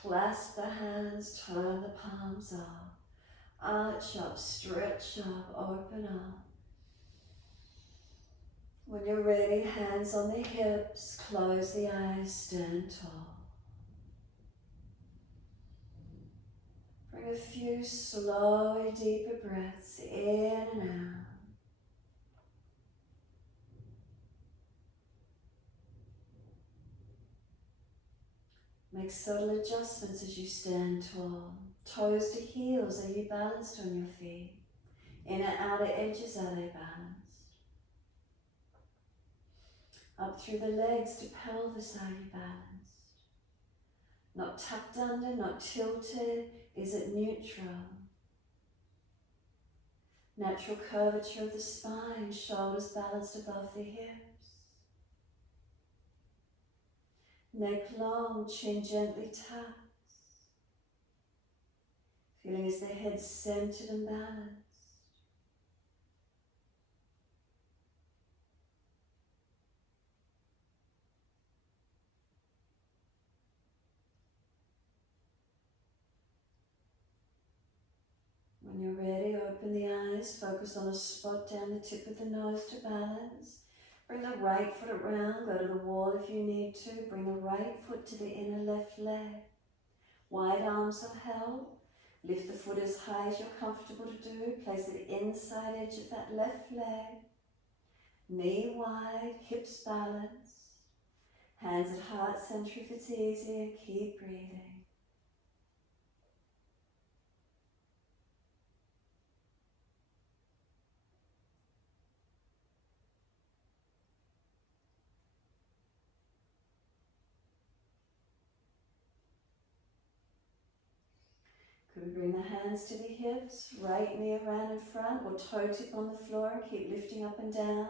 Clasp the hands, turn the palms up. Arch up, stretch up, open up. When you're ready, hands on the hips, close the eyes, stand tall. Bring a few slow, deeper breaths in and out. Make subtle adjustments as you stand tall. Toes to heels, are you balanced on your feet? Inner outer edges, are they balanced? Up through the legs to pelvis, are you balanced? Not tucked under, not tilted, is it neutral? Natural curvature of the spine, shoulders balanced above the hips. Neck long, chin gently taps. Feeling as the head's centered and balanced. When you're ready, open the eyes, focus on a spot down the tip of the nose to balance. Bring the right foot around, go to the wall if you need to. Bring the right foot to the inner left leg. Wide arms are held. Lift the foot as high as you're comfortable to do. Place it inside edge of that left leg. Knee wide, hips balanced. Hands at heart center if it's easier. Keep breathing. Could we bring the hands to the hips, right knee around in front, or toe tip on the floor and keep lifting up and down.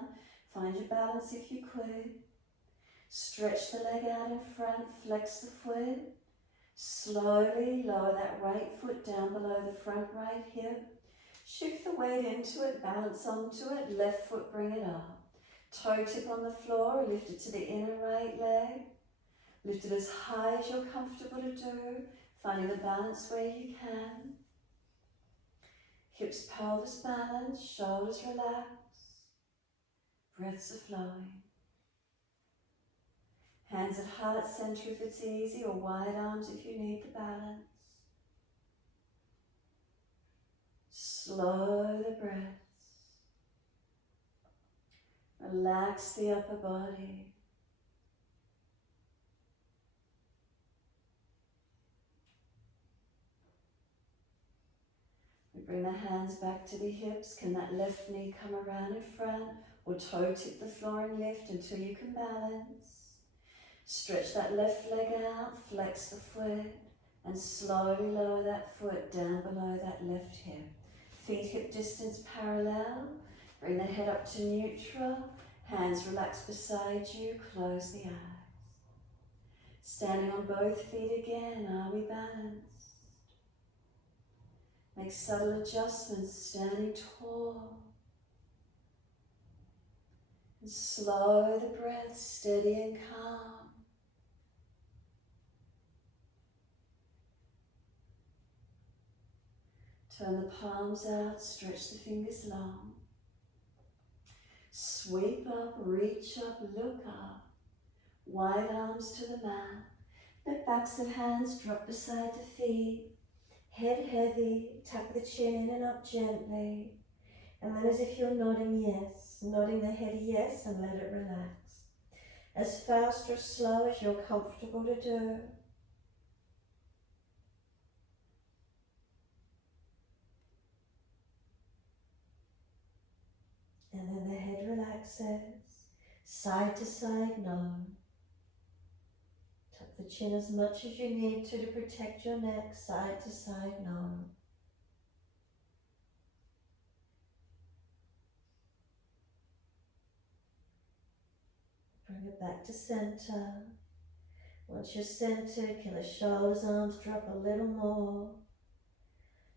Find your balance if you could. Stretch the leg out in front, flex the foot. Slowly lower that right foot down below the front right hip. Shift the weight into it, balance onto it, left foot bring it up. Toe tip on the floor, lift it to the inner right leg. Lift it as high as you're comfortable to do, finding the balance where you can. Hips, pelvis balanced, shoulders relaxed. Breaths are flowing. Hands at heart center if it's easy, or wide arms if you need the balance. Slow the breaths. Relax the upper body. We bring the hands back to the hips. Can that left knee come around in front, or toe tip the floor and lift until you can balance. Stretch that left leg out, flex the foot, and slowly lower that foot down below that left hip. Feet hip distance parallel. Bring the head up to neutral. Hands relaxed beside you. Close the eyes. Standing on both feet again. Are we balanced? Make subtle adjustments, standing tall. And slow the breath, steady and calm. Turn the palms out, stretch the fingers long. Sweep up, reach up, look up. Wide arms to the mat. Let backs of hands drop beside the feet. Head heavy, tap the chin in and up gently. And then as if you're nodding yes, nodding the head yes, and let it relax. As fast or slow as you're comfortable to do. And then the head relaxes, side to side, no. Tuck the chin as much as you need to protect your neck, side to side, no. Bring it back to center. Once you're centered, can the shoulders, arms drop a little more?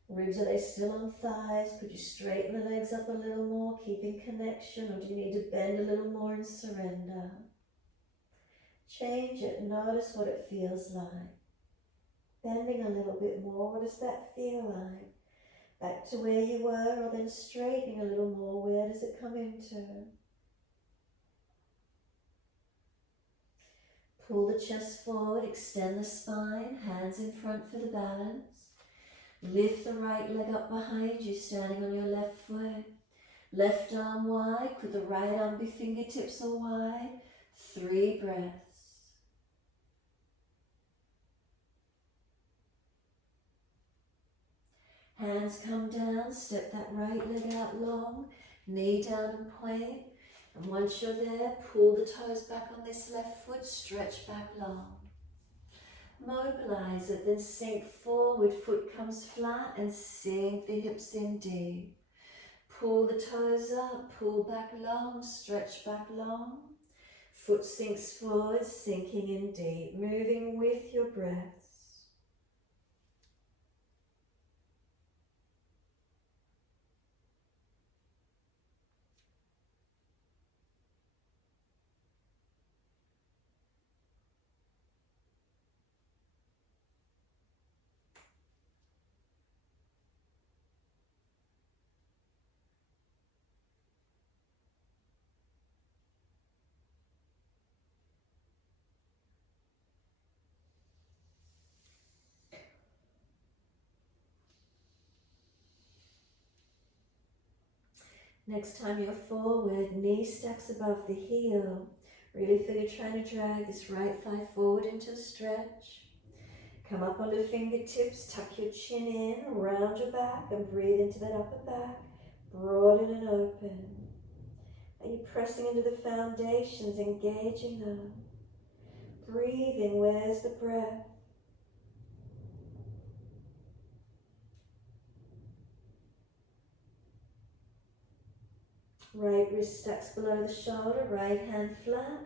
Ribs, are they still on thighs? Could you straighten the legs up a little more, keeping connection, or do you need to bend a little more and surrender? Change it, notice what it feels like. Bending a little bit more, what does that feel like? Back to where you were, or then straightening a little more, where does it come into? Pull the chest forward, extend the spine, hands in front for the balance. Lift the right leg up behind you, standing on your left foot. Left arm wide, could the right arm be fingertips or wide? 3 breaths. Hands come down, step that right leg out long, knee down and point. And once you're there, pull the toes back on this left foot, stretch back long. Mobilize it, then sink forward, foot comes flat and sink the hips in deep. Pull the toes up, pull back long, stretch back long. Foot sinks forward, sinking in deep, moving with your breaths. Next time you're forward, knee stacks above the heel. Really feel you're trying to drag this right thigh forward into the stretch. Come up onto fingertips, tuck your chin in, round your back and breathe into that upper back. Broaden and open. Are you pressing into the foundations, engaging them? Breathing, where's the breath? Right wrist stacks below the shoulder, right hand flat.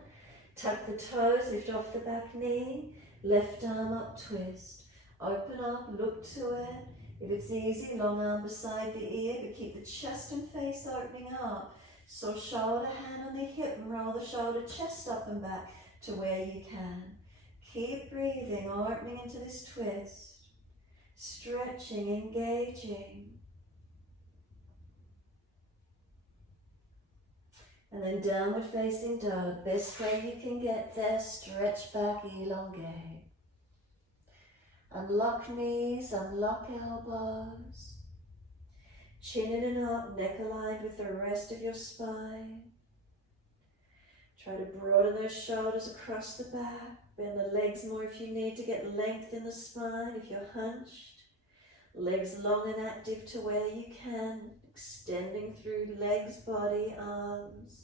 Tuck the toes, lift off the back knee. Left arm up, twist. Open up, look to it. If it's easy, long arm beside the ear, but keep the chest and face opening up. So shoulder, hand on the hip, and roll the shoulder, chest up and back to where you can. Keep breathing, opening into this twist. Stretching, engaging. And then downward facing dog. Best way you can get there, stretch back, elongate. Unlock knees, unlock elbows. Chin in and up, neck aligned with the rest of your spine. Try to broaden those shoulders across the back. Bend the legs more if you need to get length in the spine, if you're hunched. Legs long and active to where you can, extending through legs, body, arms.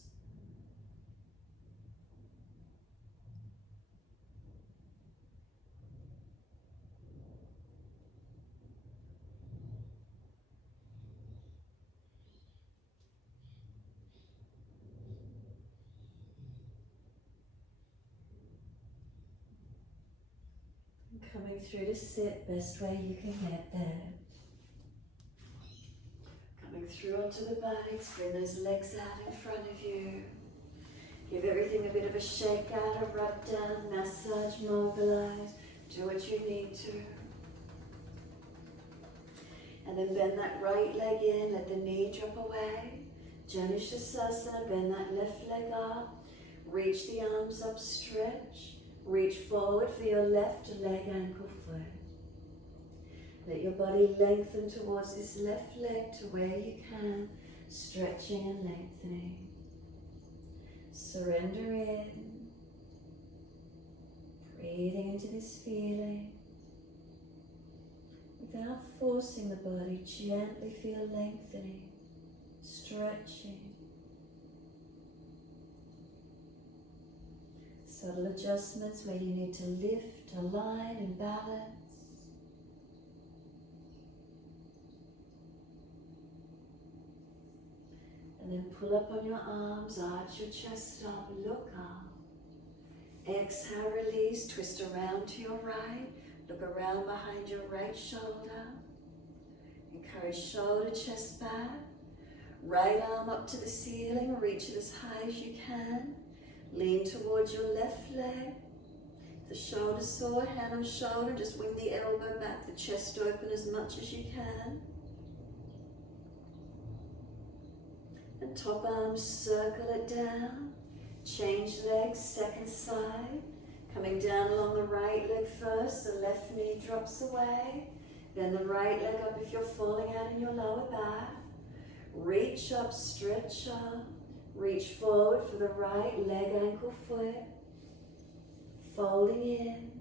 Coming through to sit, best way you can get there. Coming through onto the backs, bring those legs out in front of you. Give everything a bit of a shake out, a rub down, massage, mobilize. Do what you need to. And then bend that right leg in, let the knee drop away. Janushasana, bend that left leg up. Reach the arms up, stretch. Reach forward for your left leg, ankle, foot. Let your body lengthen towards this left leg to where you can, stretching and lengthening. Surrender in. Breathing into this feeling. Without forcing the body, gently feel lengthening, stretching. Subtle adjustments where you need to lift, align and balance. And then pull up on your arms, arch your chest up, look up. Exhale, release, twist around to your right. Look around behind your right shoulder. Encourage shoulder, chest back. Right arm up to the ceiling, reach it as high as you can. Lean towards your left leg. The shoulder sore, hand on shoulder, just wing the elbow back, the chest open as much as you can. And top arm, circle it down. Change legs, second side. Coming down along the right leg first, the left knee drops away. Then the right leg up if you're falling out in your lower back. Reach up, stretch up. Reach forward for the right leg, ankle, foot. Folding in.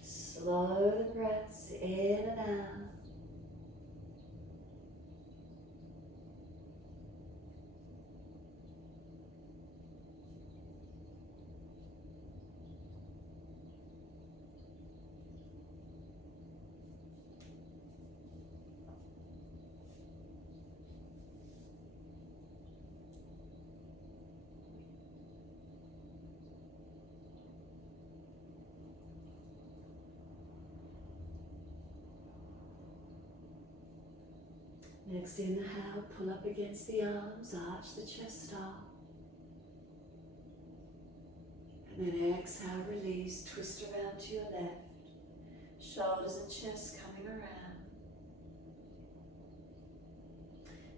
Slow the breaths in and out. Next inhale, pull up against the arms, arch the chest up. And then exhale, release, twist around to your left. Shoulders and chest coming around.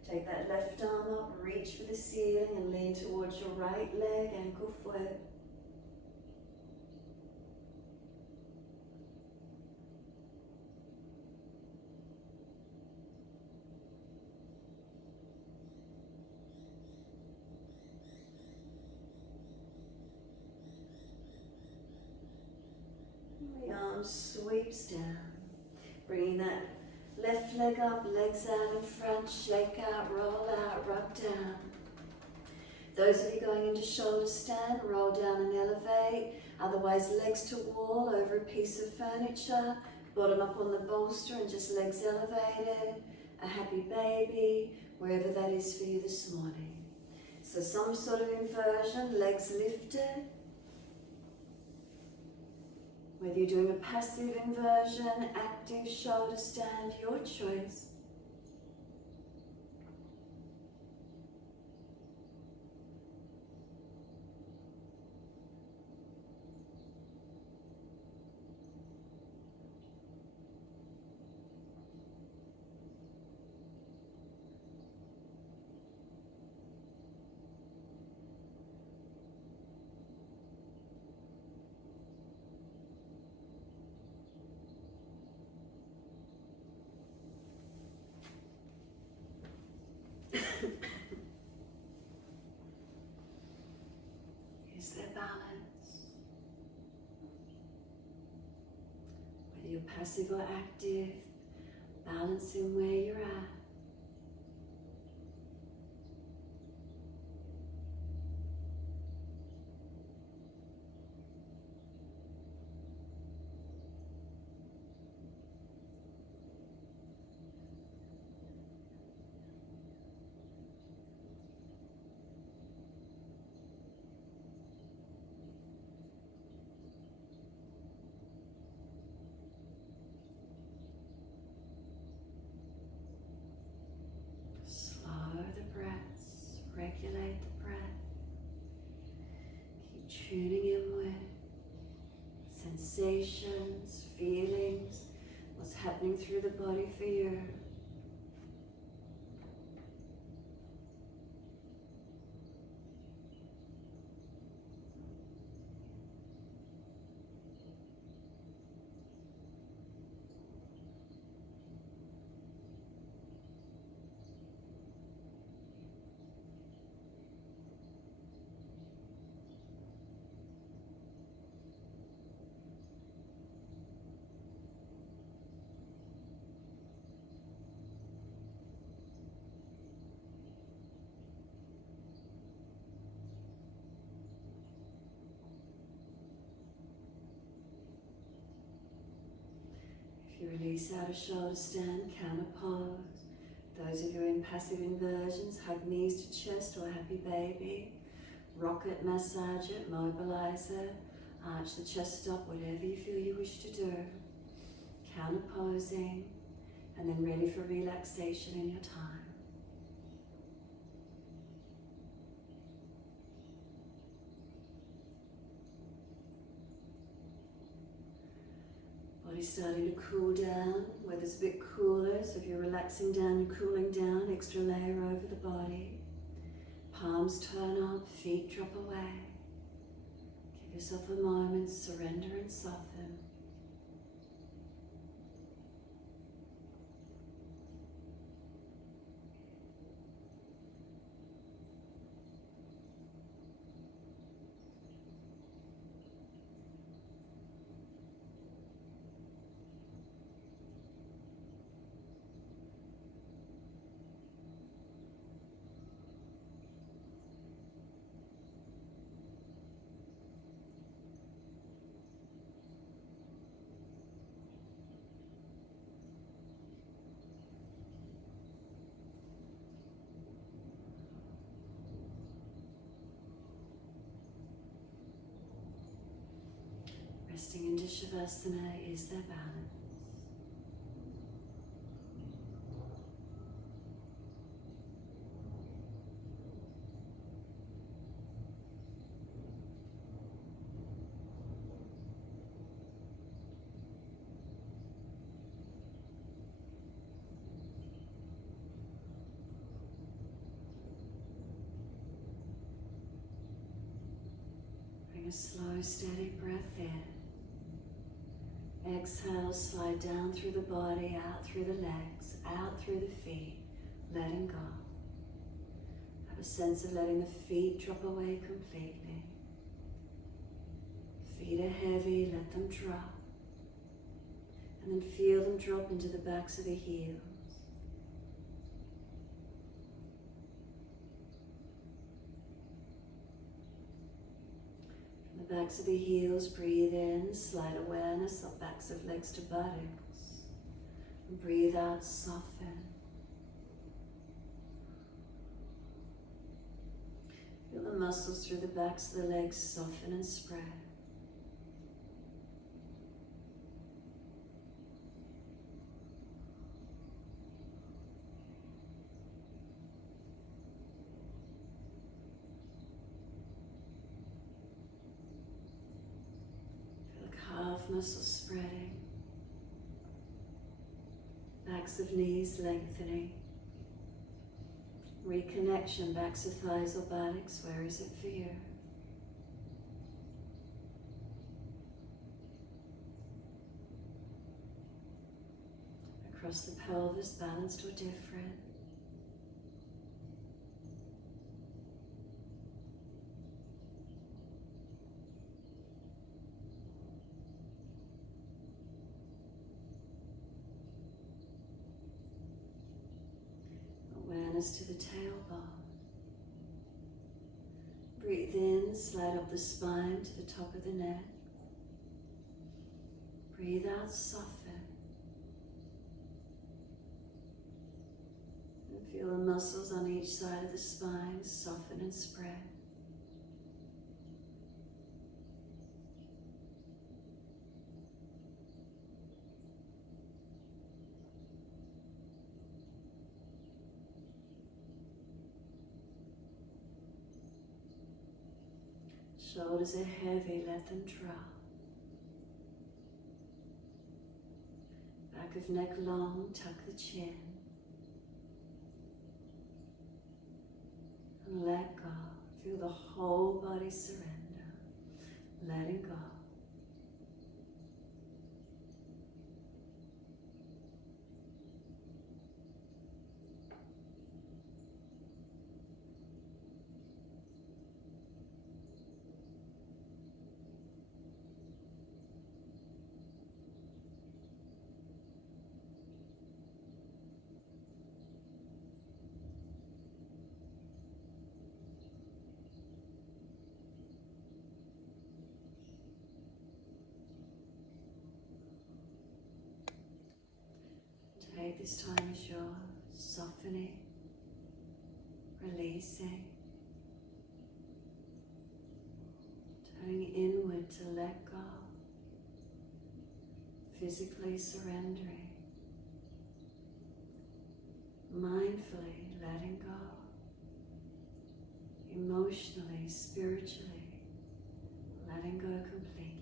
Take that left arm up, reach for the ceiling and lean towards your right leg, ankle, foot. The arm sweeps down, bringing that left leg up, legs out in front, shake out, roll out, rock down. Those of you going into shoulder stand, roll down and elevate. Otherwise, legs to wall over a piece of furniture, bottom up on the bolster and just legs elevated. A happy baby, wherever that is for you this morning. So some sort of inversion, legs lifted. Whether you're doing a passive inversion, active shoulder stand, your choice. Is there balance? Whether you're passive or active, balancing where you're at. Regulate the breath. Keep tuning in with sensations, feelings, what's happening through the body for you. Release out of shoulder stand, counter pose. Those of you in passive inversions, hug knees to chest or happy baby. Rock it, massage it, mobilize it. Arch the chest up, whatever you feel you wish to do. Counter posing, and then ready for relaxation in your time. Body's starting to cool down, weather's a bit cooler, so if you're relaxing down, you're cooling down, extra layer over the body. Palms turn up, feet drop away. Give yourself a moment, surrender and soften. Resting into Shavasana is their balance. Bring a slow, steady breath in. Exhale, slide down through the body, out through the legs, out through the feet, letting go. Have a sense of letting the feet drop away completely. Feet are heavy, let them drop. And then feel them drop into the backs of the heels. From the backs of the heels, breathe in, slide awareness up backs of legs to buttocks. And breathe out, soften. Feel the muscles through the backs of the legs soften and spread. Calf muscles spreading, backs of knees lengthening, reconnection, backs of thighs or buttocks, where is it for you? Across the pelvis, balanced or different. Awareness to the tailbone. Breathe in, slide up the spine to the top of the neck. Breathe out, soften. And feel the muscles on each side of the spine soften and spread. Shoulders are heavy, let them drop. Back of neck long, tuck the chin. And let go. Feel the whole body surrender. Letting go. Take this time as yours, softening, releasing, turning inward to let go, physically surrendering, mindfully letting go, emotionally, spiritually, letting go completely.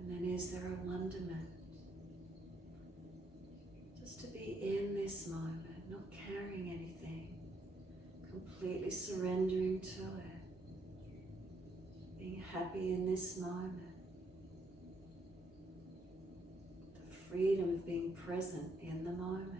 And then is there a wonderment just to be in this moment, not carrying anything, completely surrendering to it, being happy in this moment, the freedom of being present in the moment.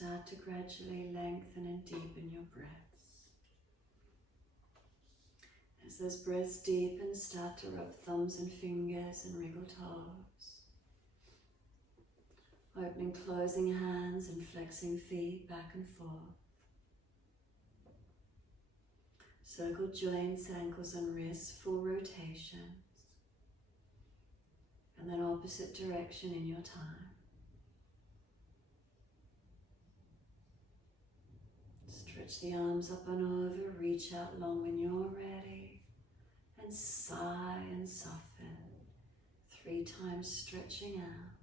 start to gradually lengthen and deepen your breaths. As those breaths deepen, start to rub thumbs and fingers and wriggle toes. Opening, closing hands and flexing feet back and forth. Circle joints, ankles and wrists, full rotations. And then opposite direction in your time. Stretch the arms up and over, reach out long when you're ready. And sigh and soften. 3 times stretching out.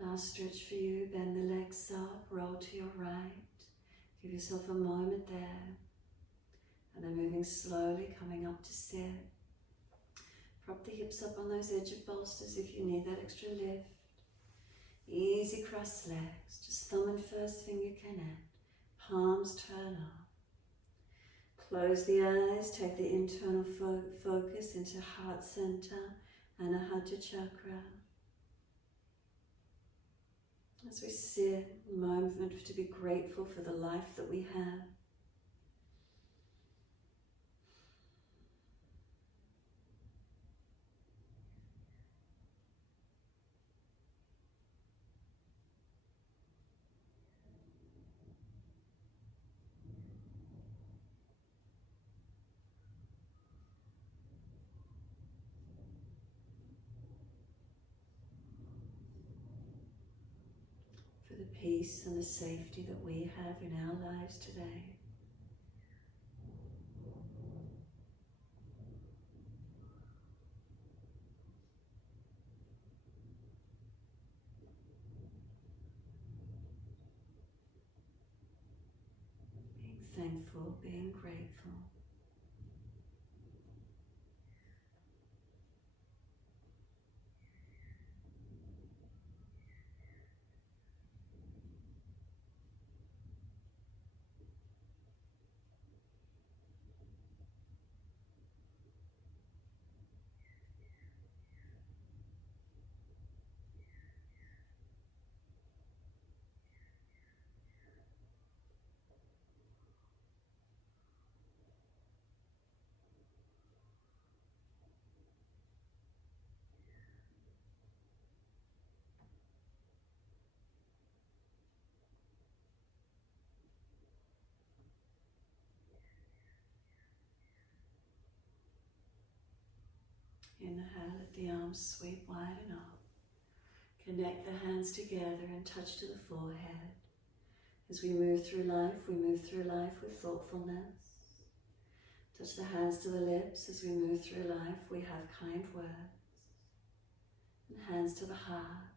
Last stretch for you, bend the legs up, roll to your right. Give yourself a moment there. And then moving slowly, coming up to sit. Prop the hips up on those edge of bolsters if you need that extra lift. Easy cross legs, just thumb and first finger connect. Palms turn up. Close the eyes, take the internal focus into heart center and Anahata chakra. As we sit, a moment to be grateful for the life that we have. For the peace and the safety that we have in our lives today. Being thankful, being grateful. Inhale, let the arms sweep wide and up. Connect the hands together and touch to the forehead. As we move through life with thoughtfulness. Touch the hands to the lips. As we move through life, we have kind words. And hands to the heart.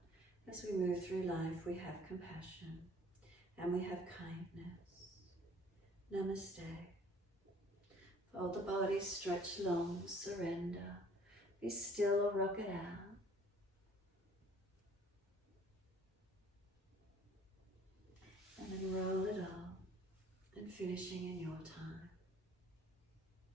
As we move through life, we have compassion. And we have kindness. Namaste. Fold the body, stretch long, surrender. Be still or rock it out. And then roll it up and finishing in your time.